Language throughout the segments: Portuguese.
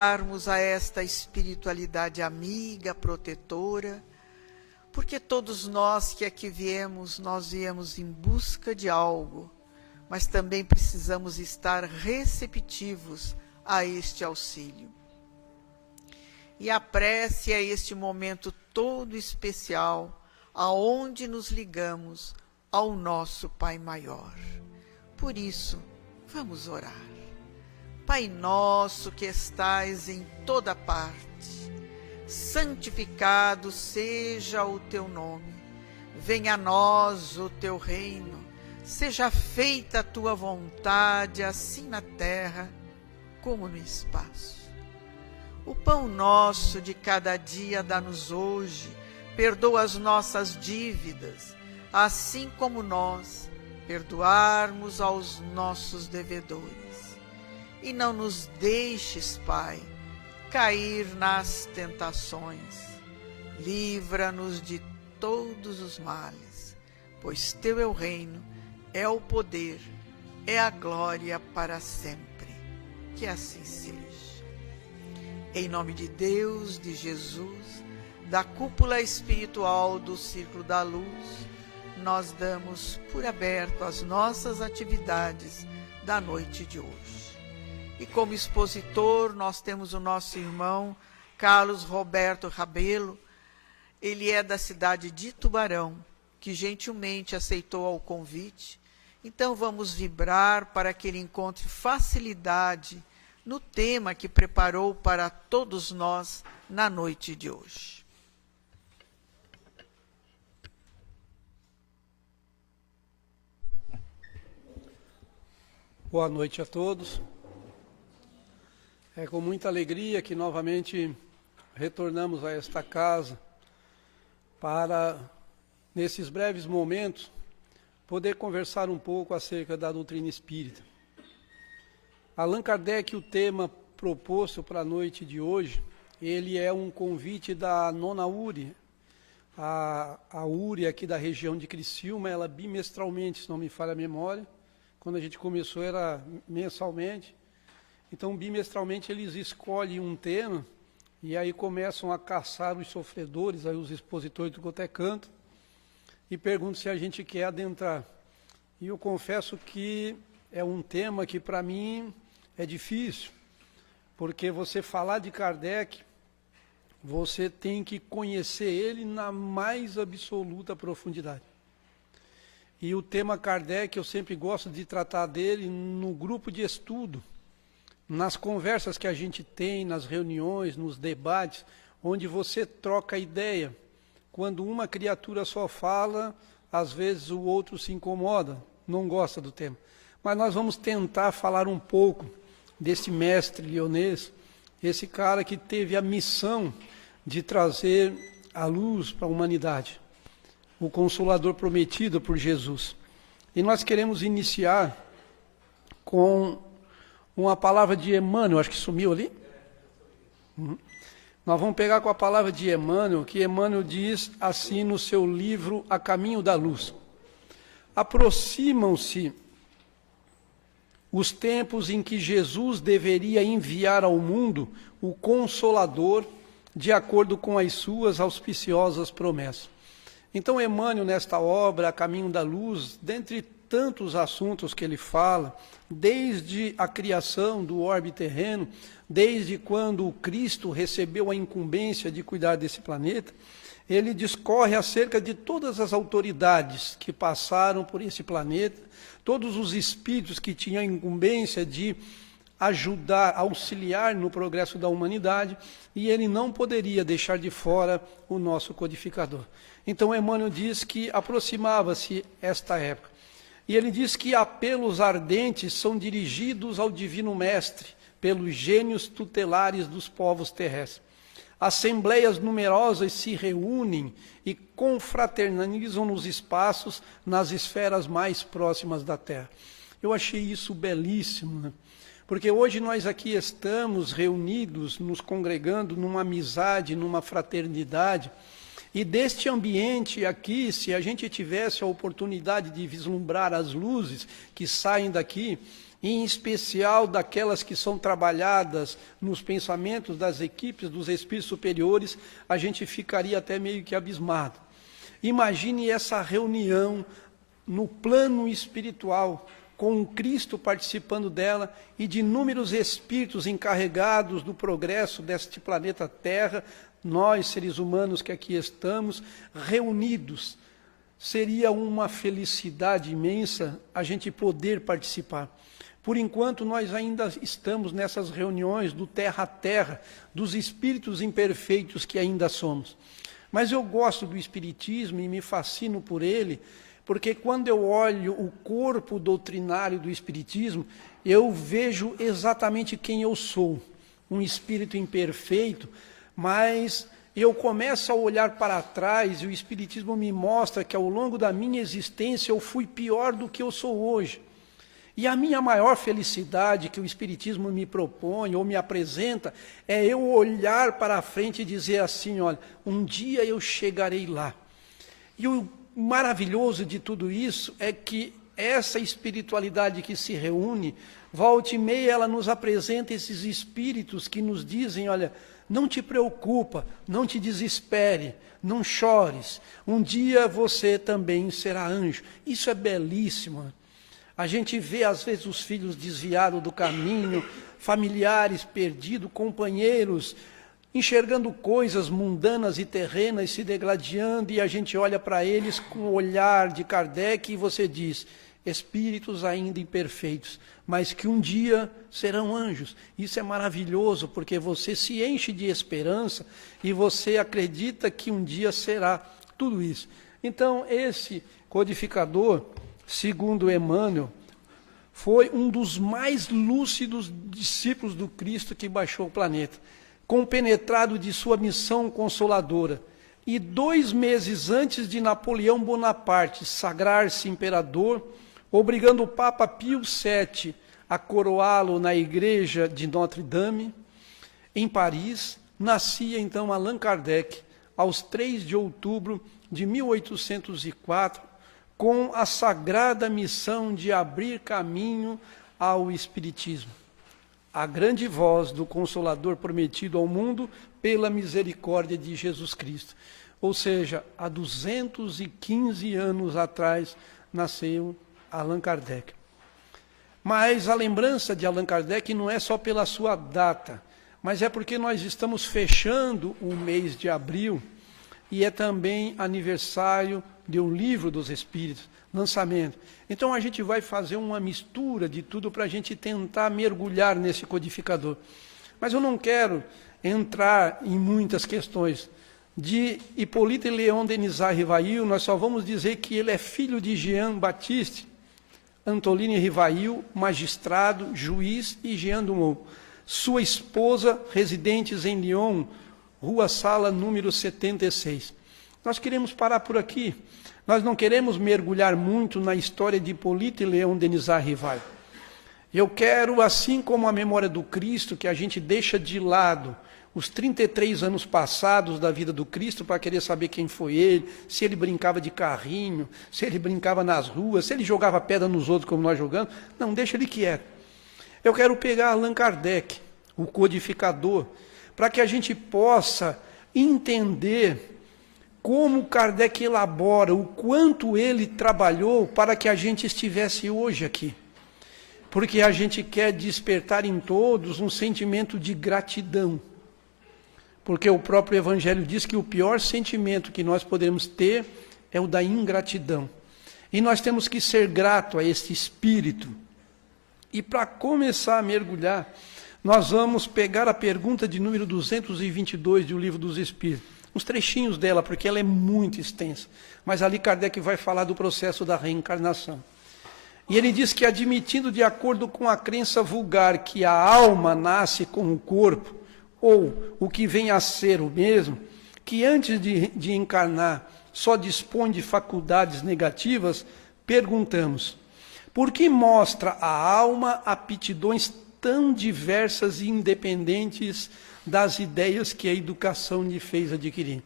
darmos a esta espiritualidade amiga, protetora, porque todos nós que aqui viemos, nós viemos em busca de algo, mas também precisamos estar receptivos a este auxílio. E a prece é este momento todo especial, aonde nos ligamos ao nosso Pai Maior. Por isso, vamos orar. Pai nosso que estais em toda parte, santificado seja o teu nome. Venha a nós o teu reino. Seja feita a tua vontade, assim na terra como no espaço. O pão nosso de cada dia dá-nos hoje. Perdoa as nossas dívidas, assim como nós perdoarmos aos nossos devedores. E não nos deixes, Pai, cair nas tentações. Livra-nos de todos os males, pois teu é o reino, é o poder, é a glória para sempre. Que assim seja. Em nome de Deus, de Jesus, da cúpula espiritual do Círculo da Luz, nós damos por aberto as nossas atividades da noite de hoje. E como expositor, nós temos o nosso irmão Carlos Roberto Rabelo. Ele é da cidade de Tubarão, que gentilmente aceitou o convite. Então vamos vibrar para que ele encontre facilidade no tema que preparou para todos nós na noite de hoje. Boa noite a todos. É com muita alegria que novamente retornamos a esta casa para, nesses breves momentos, poder conversar um pouco acerca da doutrina espírita. Allan Kardec, o tema proposto para a noite de hoje, ele é um convite da Nona URI. A URI aqui da região de Criciúma, ela bimestralmente, se não me falha a memória. Quando a gente começou era mensalmente. Então, bimestralmente, eles escolhem um tema e aí começam a caçar os sofredores, aí os expositores do quanto é canto, e perguntam se a gente quer adentrar. E eu confesso que é um tema que, para mim, é difícil, porque você falar de Kardec, você tem que conhecer ele na mais absoluta profundidade. E o tema Kardec, eu sempre gosto de tratar dele no grupo de estudo, nas conversas que a gente tem, nas reuniões, nos debates, onde você troca ideia. Quando uma criatura só fala, às vezes o outro se incomoda, não gosta do tema. Mas nós vamos tentar falar um pouco desse mestre lionês, esse cara que teve a missão de trazer a luz para a humanidade, o Consolador prometido por Jesus. E nós queremos iniciar com uma palavra de Emmanuel, acho que sumiu ali. Nós vamos pegar com a palavra de Emmanuel, que Emmanuel diz assim no seu livro A Caminho da Luz. Aproximam-se os tempos em que Jesus deveria enviar ao mundo o Consolador de acordo com as suas auspiciosas promessas. Então Emmanuel, nesta obra, A Caminho da Luz, dentre tantos assuntos que ele fala, desde a criação do orbe terreno, desde quando o Cristo recebeu a incumbência de cuidar desse planeta, ele discorre acerca de todas as autoridades que passaram por esse planeta, todos os espíritos que tinham a incumbência de ajudar, auxiliar no progresso da humanidade, e ele não poderia deixar de fora o nosso codificador. Então Emmanuel diz que aproximava-se esta época. E ele diz que apelos ardentes são dirigidos ao Divino Mestre, pelos gênios tutelares dos povos terrestres. Assembleias numerosas se reúnem e confraternizam nos espaços, nas esferas mais próximas da Terra. Eu achei isso belíssimo, né? Porque hoje nós aqui estamos reunidos, nos congregando numa amizade, numa fraternidade. E deste ambiente aqui, se a gente tivesse a oportunidade de vislumbrar as luzes que saem daqui, em especial daquelas que são trabalhadas nos pensamentos das equipes dos espíritos superiores, a gente ficaria até meio que abismado. Imagine essa reunião no plano espiritual, com o Cristo participando dela e de inúmeros espíritos encarregados do progresso deste planeta Terra, nós, seres humanos que aqui estamos, reunidos. Seria uma felicidade imensa a gente poder participar. Por enquanto, nós ainda estamos nessas reuniões do terra a terra, dos espíritos imperfeitos que ainda somos. Mas eu gosto do Espiritismo e me fascino por ele, porque quando eu olho o corpo doutrinário do Espiritismo, eu vejo exatamente quem eu sou, um espírito imperfeito, mas eu começo a olhar para trás e o Espiritismo me mostra que ao longo da minha existência eu fui pior do que eu sou hoje. E a minha maior felicidade que o Espiritismo me propõe ou me apresenta é eu olhar para a frente e dizer assim, olha, um dia eu chegarei lá. E o maravilhoso de tudo isso é que essa espiritualidade que se reúne, volta e meia ela nos apresenta esses espíritos que nos dizem, olha, não te preocupa, não te desespere, não chores, um dia você também será anjo. Isso é belíssimo. A gente vê, às vezes, os filhos desviados do caminho, familiares perdidos, companheiros, enxergando coisas mundanas e terrenas, se degladiando, e a gente olha para eles com o olhar de Kardec e você diz, espíritos ainda imperfeitos, mas que um dia serão anjos. Isso é maravilhoso, porque você se enche de esperança e você acredita que um dia será tudo isso. Então, esse codificador, segundo Emmanuel, foi um dos mais lúcidos discípulos do Cristo que baixou o planeta, compenetrado de sua missão consoladora. E 2 meses antes de Napoleão Bonaparte sagrar-se imperador, obrigando o Papa Pio VII a coroá-lo na igreja de Notre-Dame, em Paris, nascia então Allan Kardec, aos 3 de outubro de 1804, com a sagrada missão de abrir caminho ao Espiritismo. A grande voz do Consolador prometido ao mundo pela misericórdia de Jesus Cristo. Ou seja, há 215 anos atrás nasceu Allan Kardec. Mas a lembrança de Allan Kardec não é só pela sua data, mas é porque nós estamos fechando o mês de abril e é também aniversário de um livro dos Espíritos, lançamento. Então a gente vai fazer uma mistura de tudo para a gente tentar mergulhar nesse codificador. Mas eu não quero entrar em muitas questões. De Hippolyte Léon Denisard Rivail, nós só vamos dizer que ele é filho de Jean Baptiste Antoline Rivail, magistrado, juiz, e Jean Dumont. Sua esposa, residentes em Lyon, Rua Sala, número 76. Nós queremos parar por aqui. Nós não queremos mergulhar muito na história de Hippolyte Léon Denisard Rivail. Eu quero, assim como a memória do Cristo, que a gente deixa de lado os 33 anos passados da vida do Cristo para querer saber quem foi ele, se ele brincava de carrinho, se ele brincava nas ruas, se ele jogava pedra nos outros como nós jogamos. Não, deixa ele quieto. Eu quero pegar Allan Kardec, o codificador, para que a gente possa entender como Kardec elabora, o quanto ele trabalhou para que a gente estivesse hoje aqui. Porque a gente quer despertar em todos um sentimento de gratidão. Porque o próprio Evangelho diz que o pior sentimento que nós podemos ter é o da ingratidão. E nós temos que ser grato a este Espírito. E para começar a mergulhar, nós vamos pegar a pergunta de número 222 do Livro dos Espíritos. Uns trechinhos dela, porque ela é muito extensa. Mas ali Kardec vai falar do processo da reencarnação. E ele diz que, admitindo de acordo com a crença vulgar que a alma nasce com o corpo, ou o que vem a ser o mesmo, que antes de encarnar só dispõe de faculdades negativas, perguntamos, por que mostra a alma aptidões tão diversas e independentes das ideias que a educação lhe fez adquirir?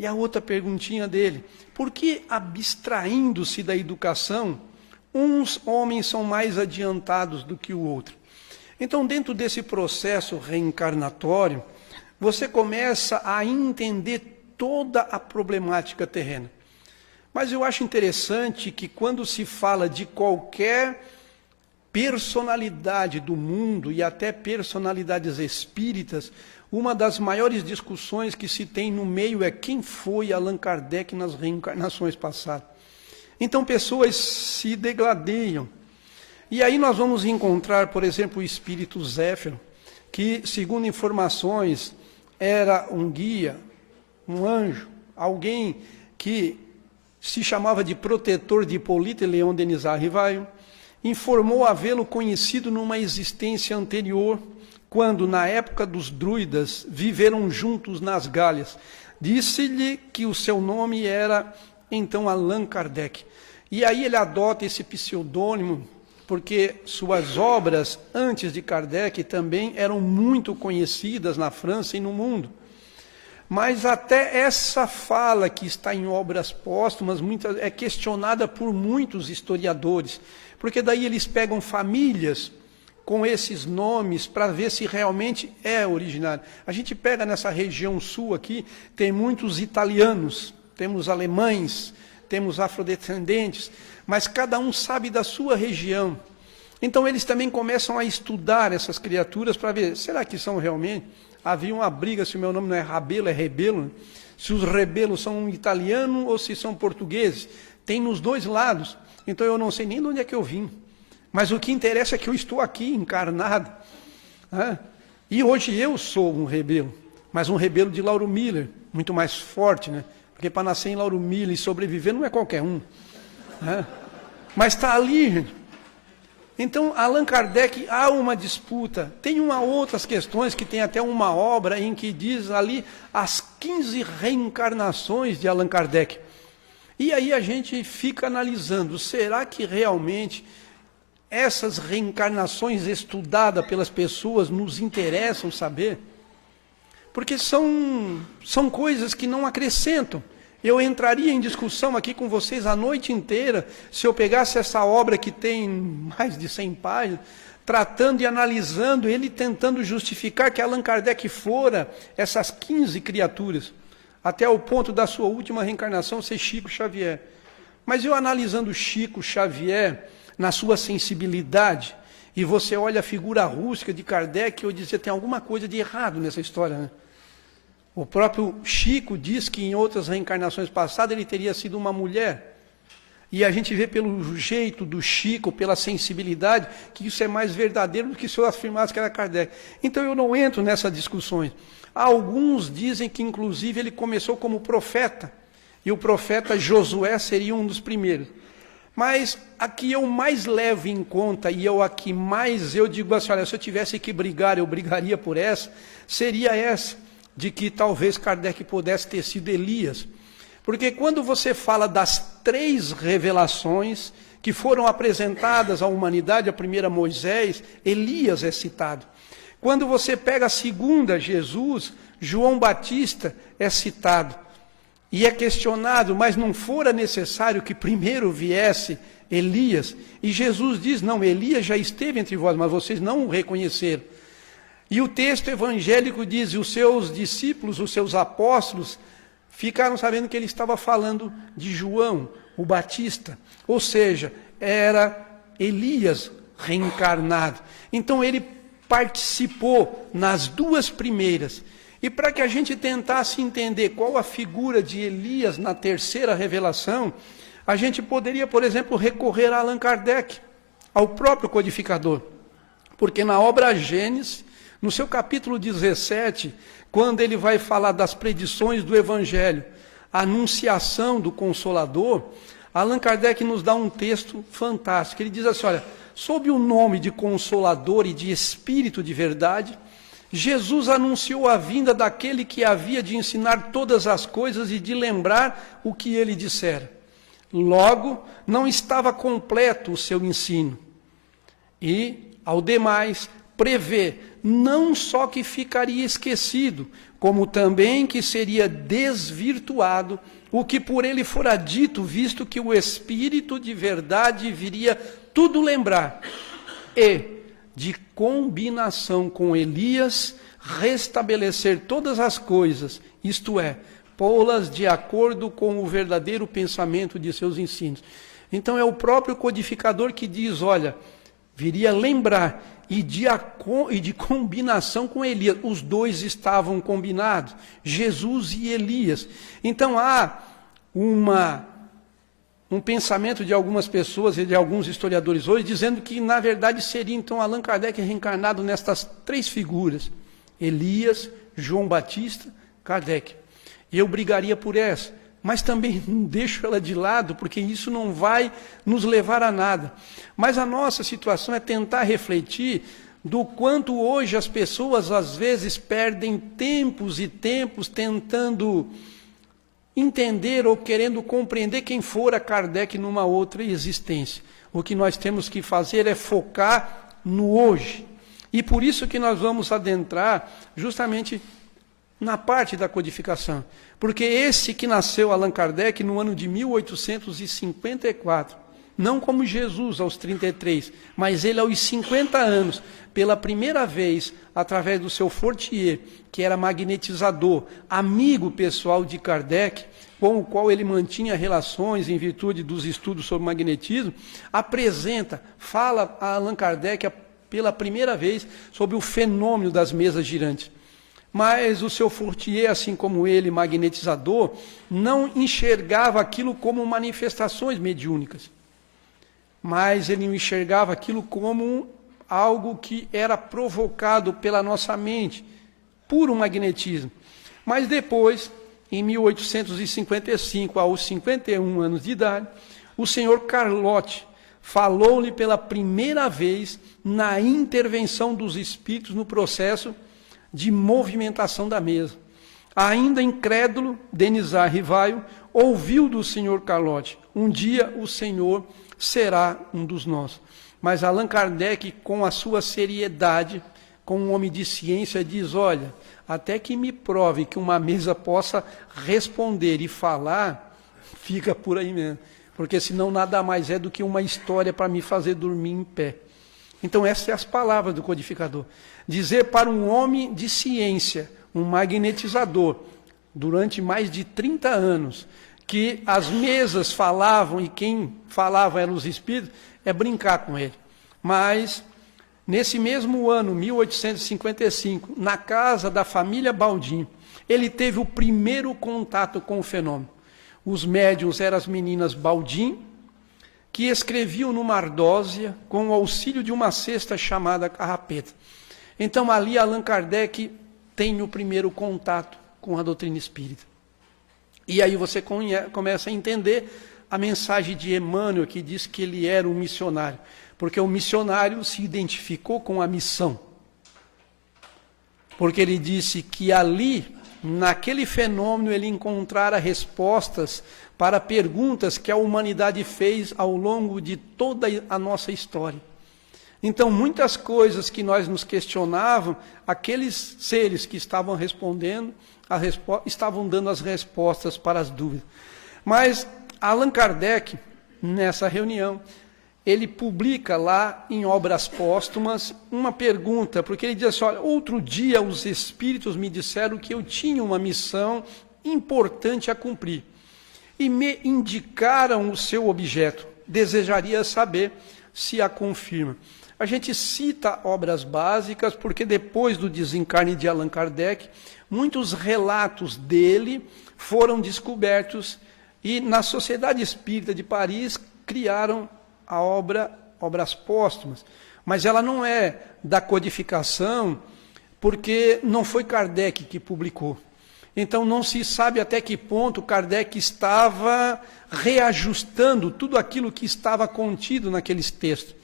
E a outra perguntinha dele, por que, abstraindo-se da educação, uns homens são mais adiantados do que o outro. Então, dentro desse processo reencarnatório, você começa a entender toda a problemática terrena. Mas eu acho interessante que quando se fala de qualquer personalidade do mundo e até personalidades espíritas, uma das maiores discussões que se tem no meio é quem foi Allan Kardec nas reencarnações passadas. Então pessoas se degladeiam. E aí nós vamos encontrar, por exemplo, o espírito Zéfiro, que, segundo informações, era um guia, um anjo, alguém que se chamava de protetor de Hippolyte Léon Denis Rivail, informou havê-lo conhecido numa existência anterior, quando, na época dos druidas, viveram juntos nas Gálias. Disse-lhe que o seu nome era, então, Allan Kardec. E aí ele adota esse pseudônimo, porque suas obras, antes de Kardec, também eram muito conhecidas na França e no mundo. Mas até essa fala que está em obras póstumas é questionada por muitos historiadores, porque daí eles pegam famílias com esses nomes para ver se realmente é originário. A gente pega nessa região sul aqui, tem muitos italianos, temos alemães, temos afrodescendentes, mas cada um sabe da sua região. Então eles também começam a estudar essas criaturas para ver, será que são realmente? Havia uma briga se o meu nome não é Rabelo, é Rebelo, né? Se os rebelos são italianos ou se são portugueses. Tem nos dois lados. Então eu não sei nem de onde é que eu vim. Mas o que interessa é que eu estou aqui encarnado. Né? E hoje eu sou um rebelo, mas um rebelo de Lauro Miller, muito mais forte, né? Porque para nascer em Lauro Miller e sobreviver não é qualquer um. Né? Mas está ali, gente. Então, Allan Kardec, há uma disputa. Tem outras questões que tem até uma obra em que diz ali as 15 reencarnações de Allan Kardec. E aí a gente fica analisando, será que realmente essas reencarnações estudadas pelas pessoas nos interessam saber? Porque são coisas que não acrescentam. Eu entraria em discussão aqui com vocês a noite inteira, se eu pegasse essa obra que tem mais de 100 páginas, tratando e analisando, ele tentando justificar que Allan Kardec fora essas 15 criaturas, até o ponto da sua última reencarnação ser Chico Xavier. Mas eu analisando Chico Xavier, na sua sensibilidade, e você olha a figura rústica de Kardec, eu dizia, tem alguma coisa de errado nessa história, né? O próprio Chico diz que em outras reencarnações passadas ele teria sido uma mulher. E a gente vê pelo jeito do Chico, pela sensibilidade, que isso é mais verdadeiro do que se eu afirmasse que era Kardec. Então eu não entro nessas discussões. Alguns dizem que inclusive ele começou como profeta, e o profeta Josué seria um dos primeiros. Mas a que eu mais levo em conta, e a que mais eu digo assim, olha, se eu tivesse que brigar, eu brigaria por essa, seria essa, de que talvez Kardec pudesse ter sido Elias. Porque quando você fala das 3 revelações que foram apresentadas à humanidade, a primeira Moisés, Elias é citado. Quando você pega a segunda, Jesus, João Batista é citado. E é questionado, mas não fora necessário que primeiro viesse Elias? E Jesus diz, não, Elias já esteve entre vós, mas vocês não o reconheceram. E o texto evangélico diz, os seus discípulos, os seus apóstolos, ficaram sabendo que ele estava falando de João, o Batista. Ou seja, era Elias reencarnado. Então ele participou nas 2 primeiras. E para que a gente tentasse entender qual a figura de Elias na terceira revelação, a gente poderia, por exemplo, recorrer a Allan Kardec, ao próprio codificador. Porque na obra Gênesis, no seu capítulo 17, quando ele vai falar das predições do Evangelho, a anunciação do Consolador, Allan Kardec nos dá um texto fantástico. Ele diz assim, olha, sob o nome de Consolador e de Espírito de verdade, Jesus anunciou a vinda daquele que havia de ensinar todas as coisas e de lembrar o que ele dissera. Logo, não estava completo o seu ensino. E, ao demais, prevê não só que ficaria esquecido, como também que seria desvirtuado o que por ele fora dito, visto que o Espírito de verdade viria tudo lembrar, e, de combinação com Elias, restabelecer todas as coisas, isto é, pô-las de acordo com o verdadeiro pensamento de seus ensinos. Então é o próprio codificador que diz, olha, viria lembrar, e de combinação com Elias. Os dois estavam combinados, Jesus e Elias. Então há um pensamento de algumas pessoas e de alguns historiadores hoje, dizendo que na verdade seria então Allan Kardec reencarnado nestas três figuras, Elias, João Batista, Kardec. E eu brigaria por essa, mas também não deixo ela de lado, porque isso não vai nos levar a nada. Mas a nossa situação é tentar refletir do quanto hoje as pessoas às vezes perdem tempos e tempos tentando entender ou querendo compreender quem fora Kardec numa outra existência. O que nós temos que fazer é focar no hoje. E por isso que nós vamos adentrar justamente na parte da codificação. Porque esse que nasceu, Allan Kardec, no ano de 1854, não como Jesus aos 33, mas ele aos 50 anos, pela primeira vez, através do seu Fortier, que era magnetizador, amigo pessoal de Kardec, com o qual ele mantinha relações em virtude dos estudos sobre magnetismo, fala a Allan Kardec pela primeira vez sobre o fenômeno das mesas girantes. Mas o seu Fortier, assim como ele, magnetizador, não enxergava aquilo como manifestações mediúnicas. Mas ele enxergava aquilo como algo que era provocado pela nossa mente, puro magnetismo. Mas depois, em 1855, aos 51 anos de idade, o senhor Carlotti falou-lhe pela primeira vez na intervenção dos espíritos no processo de movimentação da mesa. Ainda incrédulo, Denizar Rivaio ouviu do senhor Carlotti: um dia o senhor será um dos nossos. Mas Allan Kardec, com a sua seriedade, como um homem de ciência, diz: olha, até que me prove que uma mesa possa responder e falar, fica por aí mesmo. Porque senão nada mais é do que uma história para me fazer dormir em pé. Então essas são as palavras do codificador. Dizer para um homem de ciência, um magnetizador, durante mais de 30 anos, que as mesas falavam e quem falava eram os espíritos, é brincar com ele. Mas, nesse mesmo ano, 1855, na casa da família Baldim, ele teve o primeiro contato com o fenômeno. Os médiuns eram as meninas Baldim, que escreviam numa ardósia com o auxílio de uma cesta chamada carrapeta. Então, ali, Allan Kardec tem o primeiro contato com a doutrina espírita. E aí você começa a entender a mensagem de Emmanuel, que diz que ele era um missionário. Porque o missionário se identificou com a missão. Porque ele disse que ali, naquele fenômeno, ele encontrara respostas para perguntas que a humanidade fez ao longo de toda a nossa história. Então, muitas coisas que nós nos questionávamos, aqueles seres que estavam respondendo, estavam dando as respostas para as dúvidas. Mas Allan Kardec, nessa reunião, ele publica lá em Obras Póstumas uma pergunta, porque ele diz assim: olha, outro dia os espíritos me disseram que eu tinha uma missão importante a cumprir e me indicaram o seu objeto. Desejaria saber se a confirma. A gente cita obras básicas porque depois do desencarne de Allan Kardec, muitos relatos dele foram descobertos e na Sociedade Espírita de Paris criaram a Obras Póstumas. Mas ela não é da codificação porque não foi Kardec que publicou. Então não se sabe até que ponto Kardec estava reajustando tudo aquilo que estava contido naqueles textos.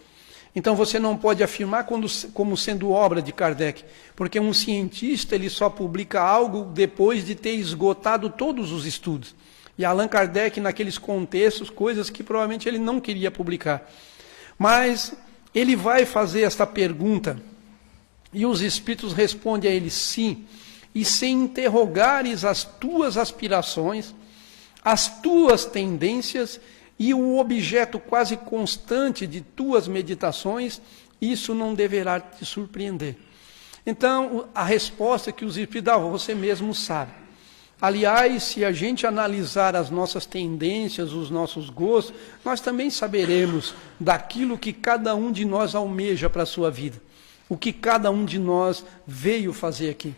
Então você não pode afirmar como sendo obra de Kardec, porque um cientista ele só publica algo depois de ter esgotado todos os estudos. E Allan Kardec, naqueles contextos, coisas que provavelmente ele não queria publicar. Mas ele vai fazer esta pergunta E os espíritos respondem a ele: sim, e se interrogares as tuas aspirações, as tuas tendências e o objeto quase constante de tuas meditações, isso não deverá te surpreender. Então, a resposta que os espíritos dão, você mesmo sabe. Aliás, se a gente analisar as nossas tendências, os nossos gostos, nós também saberemos daquilo que cada um de nós almeja para a sua vida, o que cada um de nós veio fazer aqui.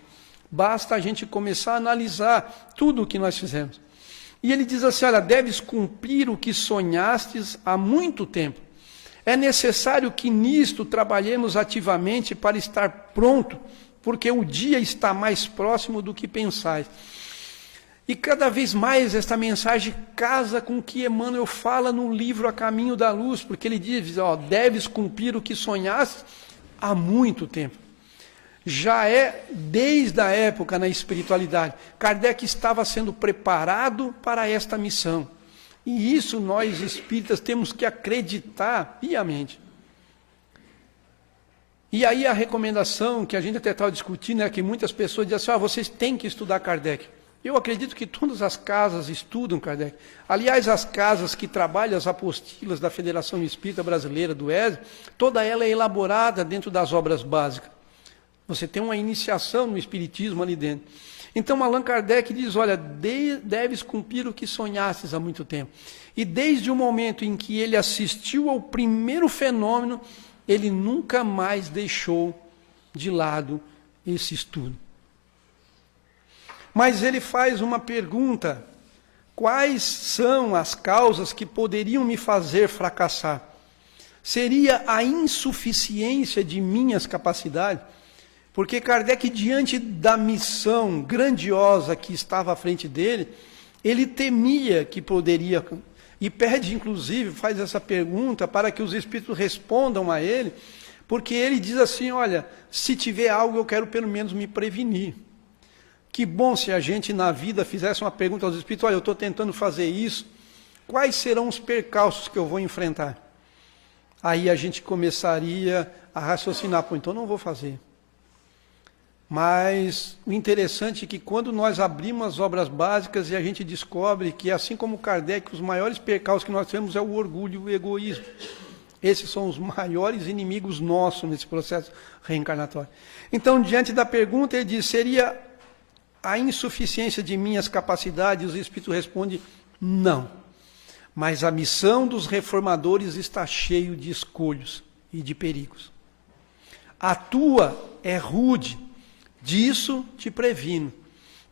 Basta a gente começar a analisar tudo o que nós fizemos. E ele diz assim: olha, deves cumprir o que sonhastes há muito tempo. É necessário que nisto trabalhemos ativamente para estar pronto, porque o dia está mais próximo do que pensais. E cada vez mais esta mensagem casa com o que Emmanuel fala no livro A Caminho da Luz, porque ele diz, ó, deves cumprir o que sonhaste há muito tempo. Já é desde a época na espiritualidade. Kardec estava sendo preparado para esta missão. E isso nós espíritas temos que acreditar piamente. E aí a recomendação que a gente até estava discutindo é que muitas pessoas dizem assim, vocês têm que estudar Kardec. Eu acredito que todas as casas estudam Kardec. Aliás, as casas que trabalham as apostilas da Federação Espírita Brasileira, do ESE, toda ela é elaborada dentro das obras básicas. Você tem uma iniciação no Espiritismo ali dentro. Então, Allan Kardec diz, olha, deves cumprir o que sonhastes há muito tempo. E desde o momento em que ele assistiu ao primeiro fenômeno, ele nunca mais deixou de lado esse estudo. Mas ele faz uma pergunta: quais são as causas que poderiam me fazer fracassar? Seria a insuficiência de minhas capacidades? Porque Kardec, diante da missão grandiosa que estava à frente dele, ele temia que poderia, e pede, inclusive, faz essa pergunta para que os espíritos respondam a ele, porque ele diz assim, olha, se tiver algo eu quero pelo menos me prevenir. Que bom se a gente na vida fizesse uma pergunta aos espíritos, olha, eu estou tentando fazer isso, quais serão os percalços que eu vou enfrentar? Aí a gente começaria a raciocinar, pô, então não vou fazer. Mas o interessante é que quando nós abrimos as obras básicas e a gente descobre que, assim como Kardec, os maiores percalços que nós temos é o orgulho e o egoísmo. Esses são os maiores inimigos nossos nesse processo reencarnatório. Então, diante da pergunta, ele diz, seria a insuficiência de minhas capacidades? O Espírito responde, não. Mas a missão dos reformadores está cheio de escolhos e de perigos. A tua é rude, disso te previno,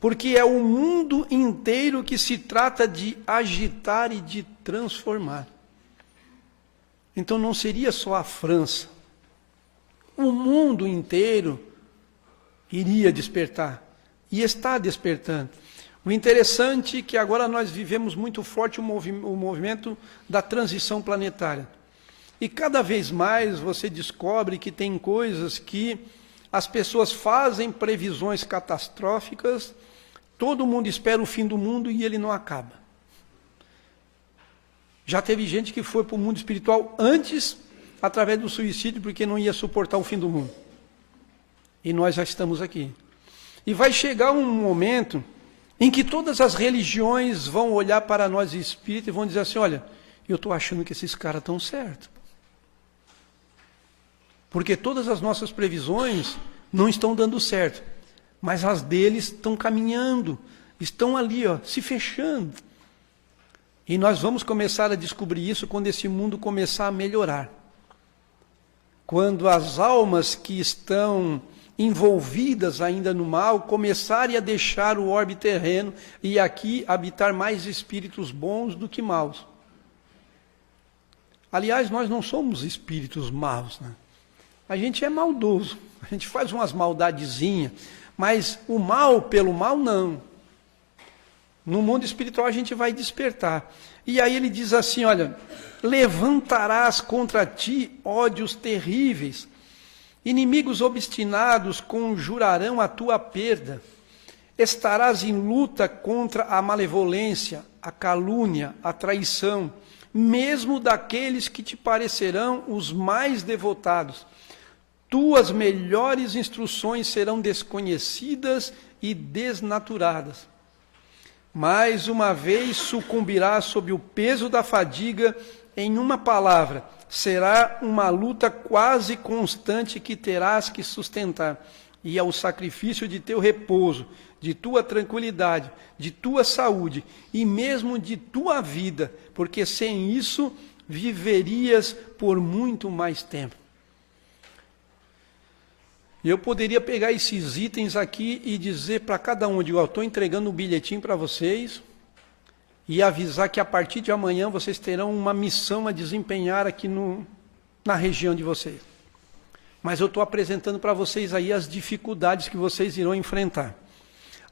porque é o mundo inteiro que se trata de agitar e de transformar. Então não seria só a França. O mundo inteiro iria despertar. E está despertando. O interessante é que agora nós vivemos muito forte o movimento da transição planetária. E cada vez mais você descobre que tem coisas que as pessoas fazem previsões catastróficas, todo mundo espera o fim do mundo e ele não acaba. Já teve gente que foi para o mundo espiritual antes, através do suicídio, porque não ia suportar o fim do mundo. E nós já estamos aqui. E vai chegar um momento em que todas as religiões vão olhar para nós espíritas e vão dizer assim, olha, eu estou achando que esses caras estão certos. Porque todas as nossas previsões não estão dando certo, mas as deles estão caminhando, estão ali, ó, se fechando. E nós vamos começar a descobrir isso quando esse mundo começar a melhorar. Quando as almas que estão envolvidas ainda no mal começarem a deixar o orbe terreno e aqui habitar mais espíritos bons do que maus. Aliás, nós não somos espíritos maus, né? A gente é maldoso, a gente faz umas maldadezinhas, mas o mal pelo mal não. No mundo espiritual a gente vai despertar. E aí ele diz assim, olha, levantarás contra ti ódios terríveis, inimigos obstinados conjurarão a tua perda, estarás em luta contra a malevolência, a calúnia, a traição, mesmo daqueles que te parecerão os mais devotados. tuas melhores instruções serão desconhecidas e desnaturadas. Mais uma vez sucumbirás sob o peso da fadiga. Em uma palavra, será uma luta quase constante que terás que sustentar. E ao sacrifício de teu repouso, de tua tranquilidade, de tua saúde e mesmo de tua vida, porque sem isso viverias por muito mais tempo. Eu poderia pegar esses itens aqui e dizer para cada um, digo, estou entregando um bilhetinho para vocês e avisar que a partir de amanhã vocês terão uma missão a desempenhar aqui na região de vocês. Mas eu estou apresentando para vocês aí as dificuldades que vocês irão enfrentar.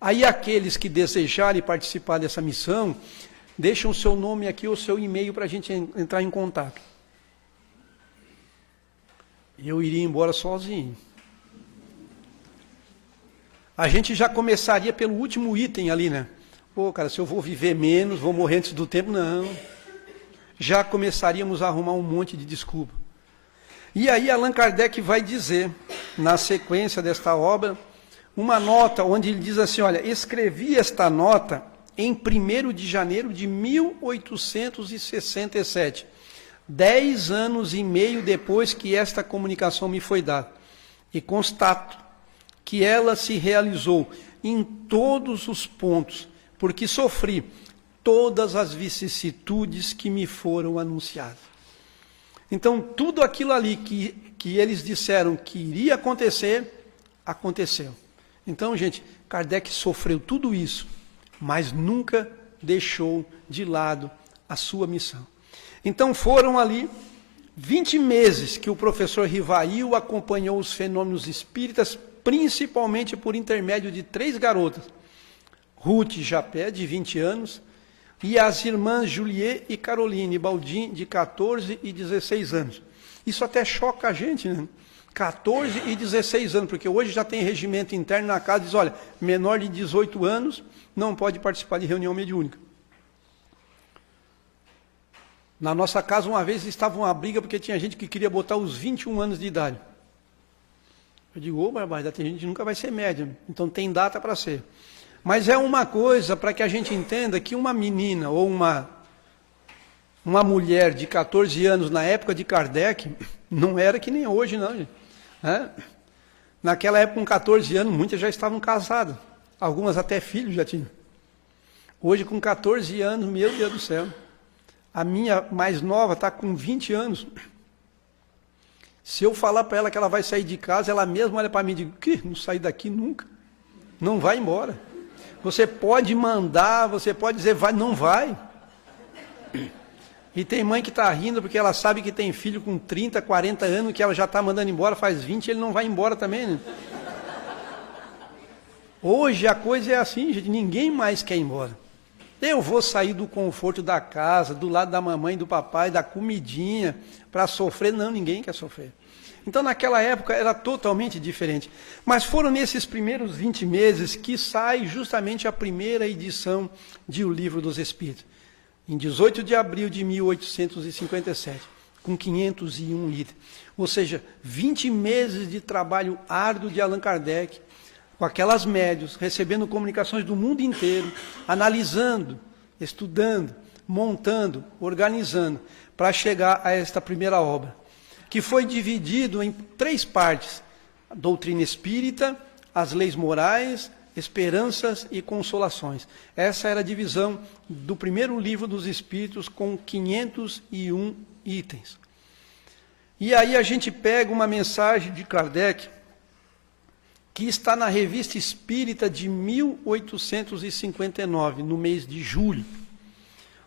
Aí aqueles que desejarem participar dessa missão, deixam o seu nome aqui ou o seu e-mail para a gente entrar em contato. Eu iria embora sozinho. A gente já começaria pelo último item ali, né? Pô, cara, se eu vou viver menos, vou morrer antes do tempo, não. Já começaríamos a arrumar um monte de desculpa. E aí Allan Kardec vai dizer, na sequência desta obra, uma nota onde ele diz assim, olha, escrevi esta nota em 1º de janeiro de 1867, 10 anos e meio depois que esta comunicação me foi dada. E constato que ela se realizou em todos os pontos, porque sofri todas as vicissitudes que me foram anunciadas. Então, tudo aquilo ali que eles disseram que iria acontecer, aconteceu. Então, gente, Kardec sofreu tudo isso, mas nunca deixou de lado a sua missão. Então, foram ali 20 meses que o professor Rivail acompanhou os fenômenos espíritas, principalmente por intermédio de 3 garotas, Ruth e Japé, de 20 anos, e as irmãs Juliet e Caroline Baldin, de 14 e 16 anos. Isso até choca a gente, né? 14 e 16 anos, porque hoje já tem regimento interno na casa, diz, olha, menor de 18 anos não pode participar de reunião mediúnica. Na nossa casa, uma vez, estava uma briga, porque tinha gente que queria botar os 21 anos de idade. Eu digo, ô, barbaridade, tem gente que nunca vai ser médium, então tem data para ser. Mas é uma coisa para que a gente entenda que uma menina ou uma mulher de 14 anos na época de Kardec não era que nem hoje, não. Gente. Naquela época, com 14 anos, muitas já estavam casadas. Algumas até filhos já tinham. Hoje, com 14 anos, meu Deus do céu. A minha mais nova está com 20 anos. Se eu falar para ela que ela vai sair de casa, ela mesma olha para mim e diz, que? Não sair daqui nunca. Não vai embora. Você pode mandar, você pode dizer, vai, não vai. E tem mãe que está rindo porque ela sabe que tem filho com 30, 40 anos, que ela já está mandando embora, faz 20, ele não vai embora também, né? Hoje a coisa é assim, gente, ninguém mais quer ir embora. Eu vou sair do conforto da casa, do lado da mamãe, do papai, da comidinha, para sofrer? Não, ninguém quer sofrer. Então, naquela época, era totalmente diferente. Mas foram nesses primeiros 20 meses que sai justamente a primeira edição de O Livro dos Espíritos. Em 18 de abril de 1857, com 501 itens. Ou seja, 20 meses de trabalho árduo de Allan Kardec, com aquelas médios, recebendo comunicações do mundo inteiro, analisando, estudando, montando, organizando, para chegar a esta primeira obra, que foi dividido em 3 partes: a doutrina espírita, as leis morais, esperanças e consolações. Essa era a divisão do primeiro livro dos Espíritos, com 501 itens. E aí a gente pega uma mensagem de Kardec, que está na Revista Espírita de 1859, no mês de julho,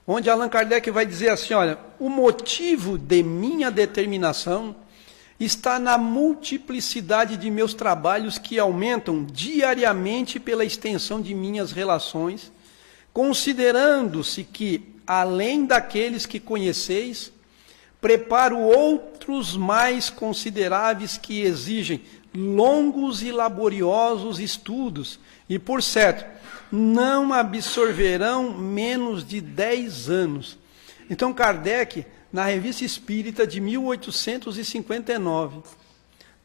onde Allan Kardec vai dizer assim, olha, o motivo de minha determinação está na multiplicidade de meus trabalhos que aumentam diariamente pela extensão de minhas relações, considerando-se que, além daqueles que conheceis, preparo outros mais consideráveis que exigem longos e laboriosos estudos e, por certo, não absorverão menos de 10 anos. Então, Kardec, na Revista Espírita de 1859,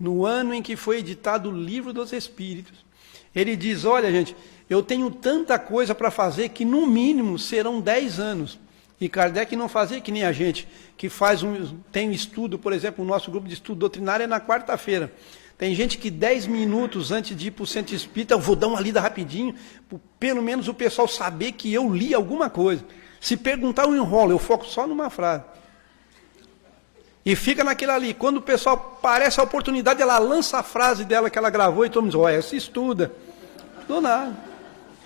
no ano em que foi editado o Livro dos Espíritos, ele diz, olha gente, eu tenho tanta coisa para fazer que no mínimo serão 10 anos. E Kardec não fazia que nem a gente, que tem um estudo, por exemplo, o nosso grupo de estudo doutrinário é na quarta-feira. Tem gente que 10 minutos antes de ir para o centro espírita, eu vou dar uma lida rapidinho, pelo menos o pessoal saber que eu li alguma coisa. Se perguntar, eu enrolo, eu foco só numa frase. E fica naquele ali. Quando o pessoal parece a oportunidade, ela lança a frase dela que ela gravou e todo mundo diz, olha, essa estuda. Não estudou nada.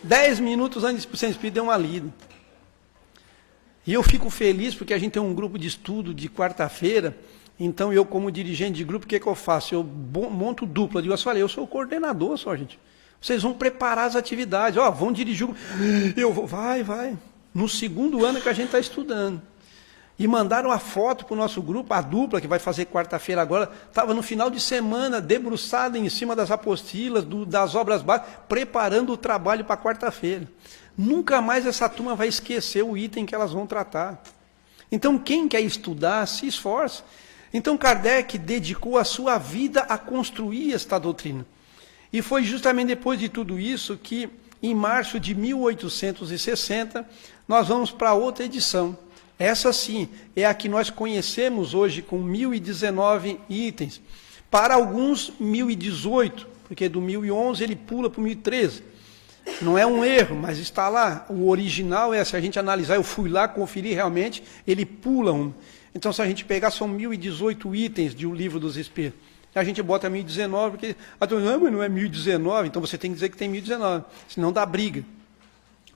10 minutos antes de ir para o centro espírita, deu uma lida. E eu fico feliz porque a gente tem um grupo de estudo de quarta-feira, então eu como dirigente de grupo, o que eu faço? Eu monto dupla, digo assim, olha, eu sou o coordenador só, gente. Vocês vão preparar as atividades, ó, vão dirigir o grupo. Eu vou, vai. No segundo ano que a gente está estudando. E mandaram a foto para o nosso grupo, a dupla que vai fazer quarta-feira agora, estava no final de semana, debruçada em cima das apostilas, das obras básicas, preparando o trabalho para quarta-feira. Nunca mais essa turma vai esquecer o item que elas vão tratar. Então, quem quer estudar, se esforça. Então, Kardec dedicou a sua vida a construir esta doutrina. E foi justamente depois de tudo isso que, em março de 1860, nós vamos para outra edição. Essa sim, é a que nós conhecemos hoje com 1019 itens. Para alguns, 1018, porque do 1011 ele pula para o 1013. Não é um erro, mas está lá. O original é, se a gente analisar, eu fui lá, conferi realmente, ele pula um. Então, se a gente pegar, são 1018 itens de O Livro dos Espíritos. A gente bota 1019, porque mas não é 1019, então você tem que dizer que tem 1019, senão dá briga.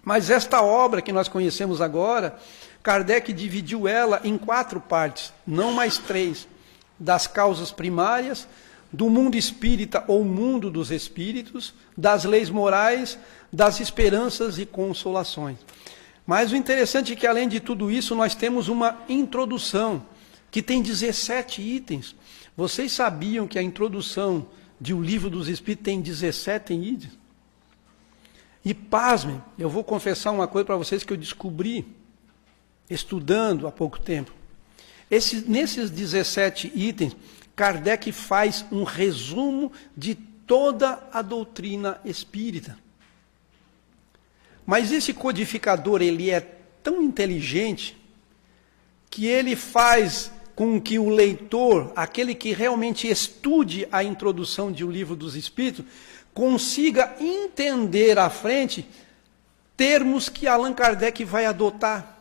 Mas esta obra que nós conhecemos agora, Kardec dividiu ela em 4 partes, não mais 3, das causas primárias, do mundo espírita ou mundo dos espíritos, das leis morais, das esperanças e consolações. Mas o interessante é que, além de tudo isso, nós temos uma introdução, que tem 17 itens. Vocês sabiam que a introdução de O Livro dos Espíritos tem 17 itens? E pasmem, eu vou confessar uma coisa para vocês que eu descobri estudando há pouco tempo. Nesses 17 itens, Kardec faz um resumo de toda a doutrina espírita. Mas esse codificador, ele é tão inteligente que ele faz com que o leitor, aquele que realmente estude a introdução de O Livro dos Espíritos, consiga entender à frente termos que Allan Kardec vai adotar.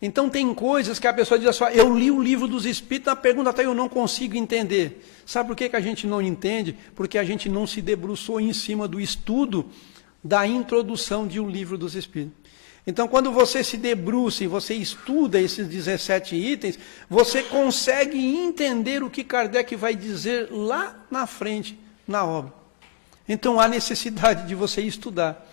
Então tem coisas que a pessoa diz assim, eu li o Livro dos Espíritos, a pergunta até eu não consigo entender. Sabe por que a gente não entende? Porque a gente não se debruçou em cima do estudo da introdução de O Livro dos Espíritos. Então, quando você se debruça e você estuda esses 17 itens, você consegue entender o que Kardec vai dizer lá na frente, na obra. Então, há necessidade de você estudar.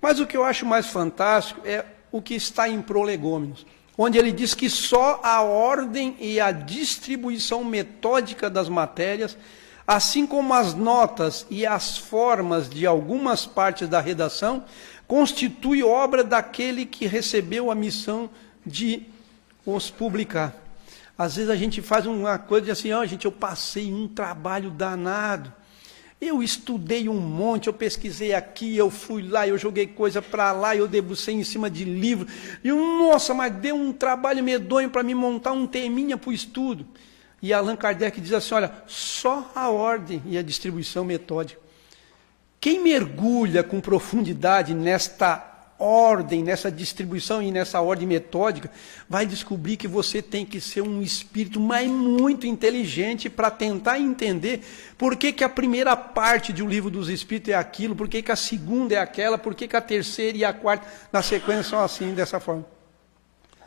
Mas o que eu acho mais fantástico é o que está em Prolegômenos, onde ele diz que só a ordem e a distribuição metódica das matérias, assim como as notas e as formas de algumas partes da redação, constitui obra daquele que recebeu a missão de os publicar. Às vezes a gente faz uma coisa de assim, gente, eu passei um trabalho danado, eu estudei um monte, eu pesquisei aqui, eu fui lá, eu joguei coisa para lá, eu debrucei em cima de livro, e nossa, mas deu um trabalho medonho para me montar um teminha para o estudo. E Allan Kardec diz assim, olha, só a ordem e a distribuição metódica. Quem mergulha com profundidade nesta ordem, nessa distribuição e nessa ordem metódica, vai descobrir que você tem que ser um espírito, mas muito inteligente para tentar entender por que a primeira parte de O Livro dos Espíritos é aquilo, por que a segunda é aquela, por que a terceira e a quarta na sequência são assim, dessa forma.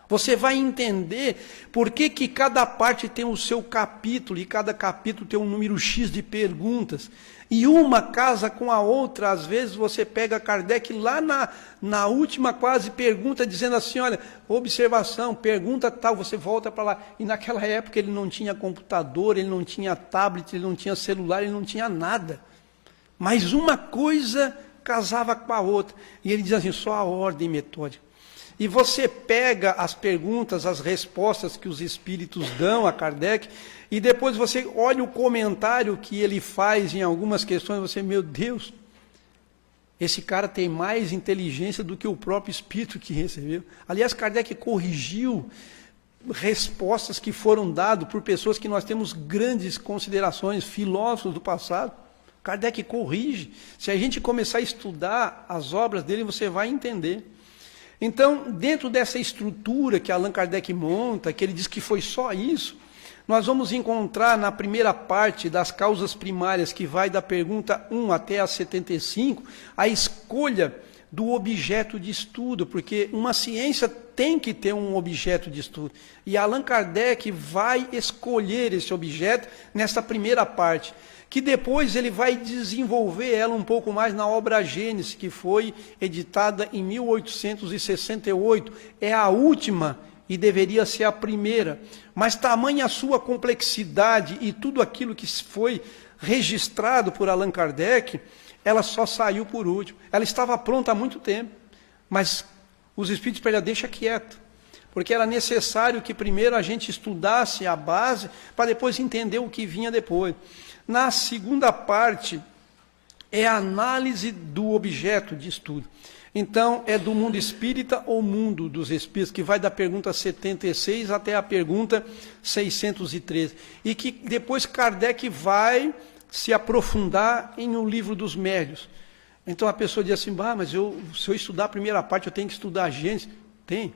Você vai entender por que cada parte tem o seu capítulo, e cada capítulo tem um número X de perguntas. E uma casa com a outra, às vezes você pega Kardec lá na última quase pergunta, dizendo assim, olha, observação, pergunta tal, você volta para lá. E naquela época ele não tinha computador, ele não tinha tablet, ele não tinha celular, ele não tinha nada. Mas uma coisa casava com a outra. E ele diz assim, só a ordem metódica. e você pega as perguntas, as respostas que os espíritos dão a Kardec, e depois você olha o comentário que ele faz em algumas questões, você, meu Deus, esse cara tem mais inteligência do que o próprio espírito que recebeu. Aliás, Kardec corrigiu respostas que foram dadas por pessoas que nós temos grandes considerações, filósofos do passado. Kardec corrige. Se a gente começar a estudar as obras dele, você vai entender. Então, dentro dessa estrutura que Allan Kardec monta, que ele diz que foi só isso, nós vamos encontrar na primeira parte das causas primárias, que vai da pergunta 1 até a 75, a escolha do objeto de estudo, porque uma ciência tem que ter um objeto de estudo. E Allan Kardec vai escolher esse objeto nessa primeira parte, que depois ele vai desenvolver ela um pouco mais na obra Gênesis, que foi editada em 1868. É a última e deveria ser a primeira. Mas tamanha a sua complexidade e tudo aquilo que foi registrado por Allan Kardec, ela só saiu por último. Ela estava pronta há muito tempo, mas os espíritos pediram, deixa quieto, porque era necessário que primeiro a gente estudasse a base, para depois entender o que vinha depois. Na segunda parte, é a análise do objeto de estudo. Então, é do mundo espírita ou mundo dos espíritos, que vai da pergunta 76 até a pergunta 613. E que depois Kardec vai se aprofundar em O Livro dos Médiuns. Então a pessoa diz assim, mas se eu estudar a primeira parte, eu tenho que estudar a Gênesis. Tem.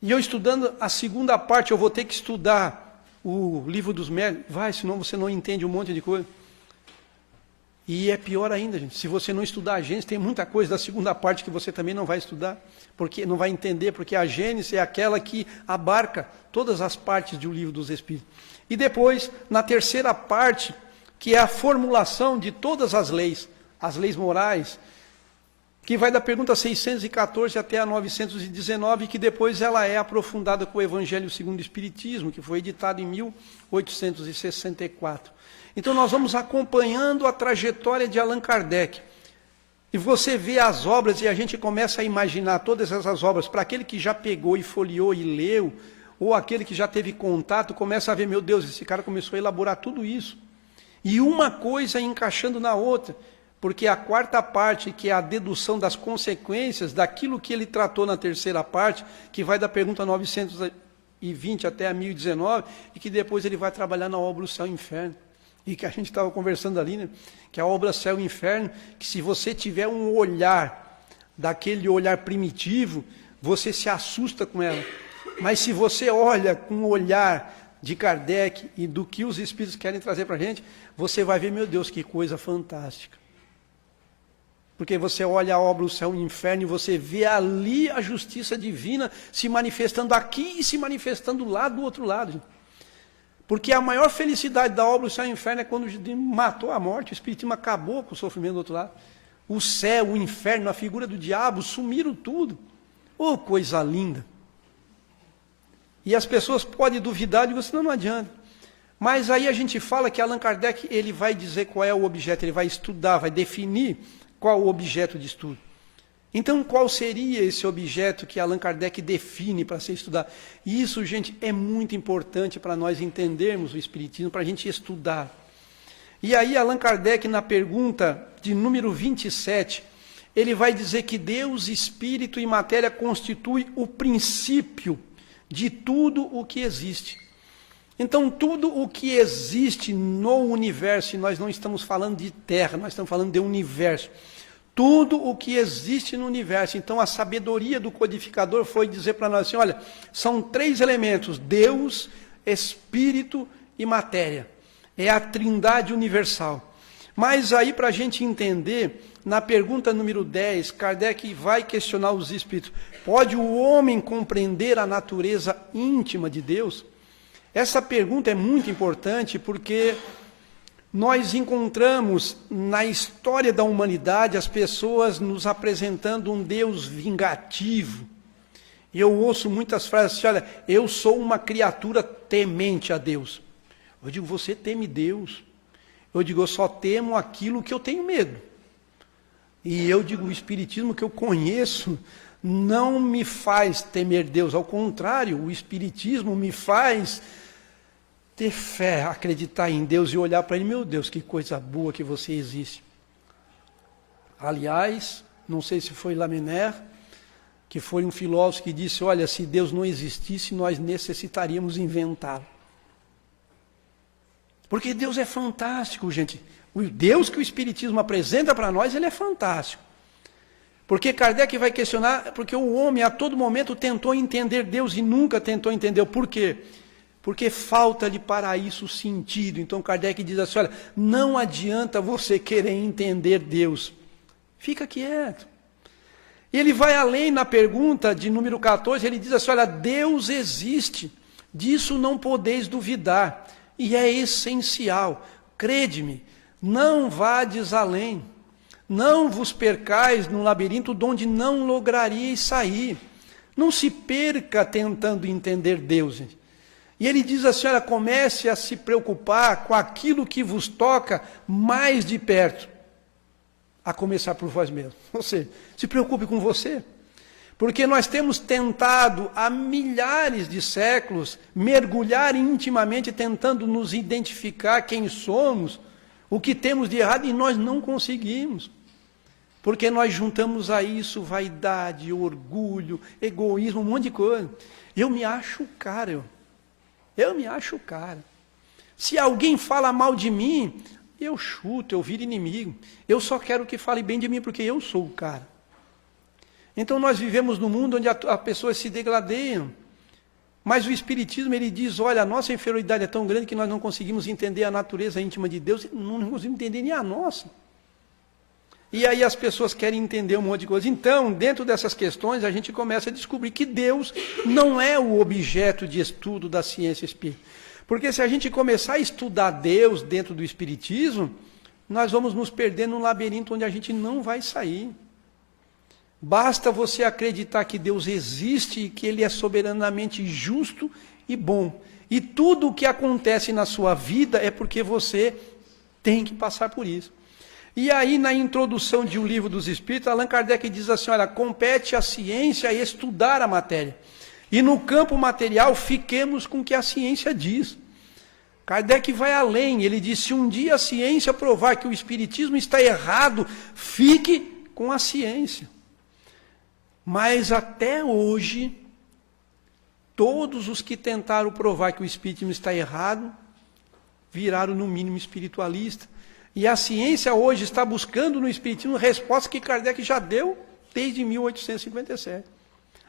E eu estudando a segunda parte, eu vou ter que estudar o Livro dos Médiuns. Vai, senão você não entende um monte de coisa. E é pior ainda, gente, se você não estudar a Gênesis, tem muita coisa da segunda parte que você também não vai estudar, porque não vai entender, porque a Gênesis é aquela que abarca todas as partes do Livro dos Espíritos. E depois, na terceira parte, que é a formulação de todas as leis morais, que vai da pergunta 614 até a 919, que depois ela é aprofundada com o Evangelho segundo o Espiritismo, que foi editado em 1864. Então nós vamos acompanhando a trajetória de Allan Kardec. E você vê as obras e a gente começa a imaginar todas essas obras, para aquele que já pegou e folheou e leu, ou aquele que já teve contato, começa a ver, meu Deus, esse cara começou a elaborar tudo isso. E uma coisa encaixando na outra, porque a quarta parte, que é a dedução das consequências daquilo que ele tratou na terceira parte, que vai da pergunta 920 até a 1019, e que depois ele vai trabalhar na obra O Céu e o Inferno. E que a gente estava conversando ali, né? Que a obra Céu e Inferno, que se você tiver um olhar, daquele olhar primitivo, você se assusta com ela. Mas se você olha com o olhar de Kardec e do que os Espíritos querem trazer para a gente, você vai ver, meu Deus, que coisa fantástica. Porque você olha a obra O Céu e o Inferno e você vê ali a justiça divina se manifestando aqui e se manifestando lá do outro lado, gente. Porque a maior felicidade da obra O Céu e o Inferno é quando matou a morte, o Espiritismo acabou com o sofrimento do outro lado. O céu, o inferno, a figura do diabo, sumiram tudo. Oh, coisa linda! E as pessoas podem duvidar de você, não adianta. Mas aí a gente fala que Allan Kardec, ele vai dizer qual é o objeto, ele vai estudar, vai definir qual o objeto de estudo. Então, qual seria esse objeto que Allan Kardec define para ser estudado? E isso, gente, é muito importante para nós entendermos o Espiritismo, para a gente estudar. E aí, Allan Kardec, na pergunta de número 27, ele vai dizer que Deus, Espírito e matéria constituem o princípio de tudo o que existe. Então, tudo o que existe no universo, e nós não estamos falando de terra, nós estamos falando de universo, tudo o que existe no universo. Então, a sabedoria do codificador foi dizer para nós assim, olha, são três elementos, Deus, Espírito e matéria. É a trindade universal. Mas aí, para a gente entender, na pergunta número 10, Kardec vai questionar os espíritos. Pode o homem compreender a natureza íntima de Deus? Essa pergunta é muito importante porque nós encontramos na história da humanidade as pessoas nos apresentando um Deus vingativo. E eu ouço muitas frases assim, olha, eu sou uma criatura temente a Deus. Eu digo, você teme Deus? Eu digo, eu só temo aquilo que eu tenho medo. E eu digo, o Espiritismo que eu conheço não me faz temer Deus. Ao contrário, o Espiritismo me faz ter fé, acreditar em Deus e olhar para Ele. Meu Deus, que coisa boa que você existe. Aliás, não sei se foi Lamennais, que foi um filósofo que disse, olha, se Deus não existisse, nós necessitaríamos inventá-lo. Porque Deus é fantástico, gente. O Deus que o Espiritismo apresenta para nós, ele é fantástico. Porque Kardec vai questionar, porque o homem a todo momento tentou entender Deus e nunca tentou entender. Por quê? Porque falta-lhe para isso sentido. Então Kardec diz assim, olha, não adianta você querer entender Deus. Fica quieto. E ele vai além na pergunta de número 14, ele diz assim, olha, Deus existe, disso não podeis duvidar, e é essencial. Crede-me, não vades além. Não vos percais num labirinto de onde não lograríeis sair. Não se perca tentando entender Deus. Gente. E ele diz assim, olha, comece a se preocupar com aquilo que vos toca mais de perto. A começar por vós mesmos. Ou seja, se preocupe com você. Porque nós temos tentado há milhares de séculos mergulhar intimamente tentando nos identificar quem somos, o que temos de errado e nós não conseguimos. Porque nós juntamos a isso vaidade, orgulho, egoísmo, um monte de coisa. Eu me acho o cara, eu me acho o cara. Se alguém fala mal de mim, eu chuto, eu viro inimigo. Eu só quero que fale bem de mim porque eu sou o cara. Então nós vivemos num mundo onde as pessoas se degladeiam. Mas o Espiritismo, ele diz, olha, a nossa inferioridade é tão grande que nós não conseguimos entender a natureza íntima de Deus, não conseguimos entender nem a nossa. E aí as pessoas querem entender um monte de coisa. Então, dentro dessas questões, a gente começa a descobrir que Deus não é o objeto de estudo da ciência espírita. Porque se a gente começar a estudar Deus dentro do Espiritismo, nós vamos nos perder num labirinto onde a gente não vai sair. Basta você acreditar que Deus existe e que Ele é soberanamente justo e bom. E tudo o que acontece na sua vida é porque você tem que passar por isso. E aí, na introdução de O Livro dos Espíritos, Allan Kardec diz assim, olha, compete à ciência estudar a matéria. E no campo material, fiquemos com o que a ciência diz. Kardec vai além, ele diz, se um dia a ciência provar que o Espiritismo está errado, fique com a ciência. Mas até hoje, todos os que tentaram provar que o Espiritismo está errado, viraram no mínimo espiritualista. E a ciência hoje está buscando no Espiritismo respostas que Kardec já deu desde 1857.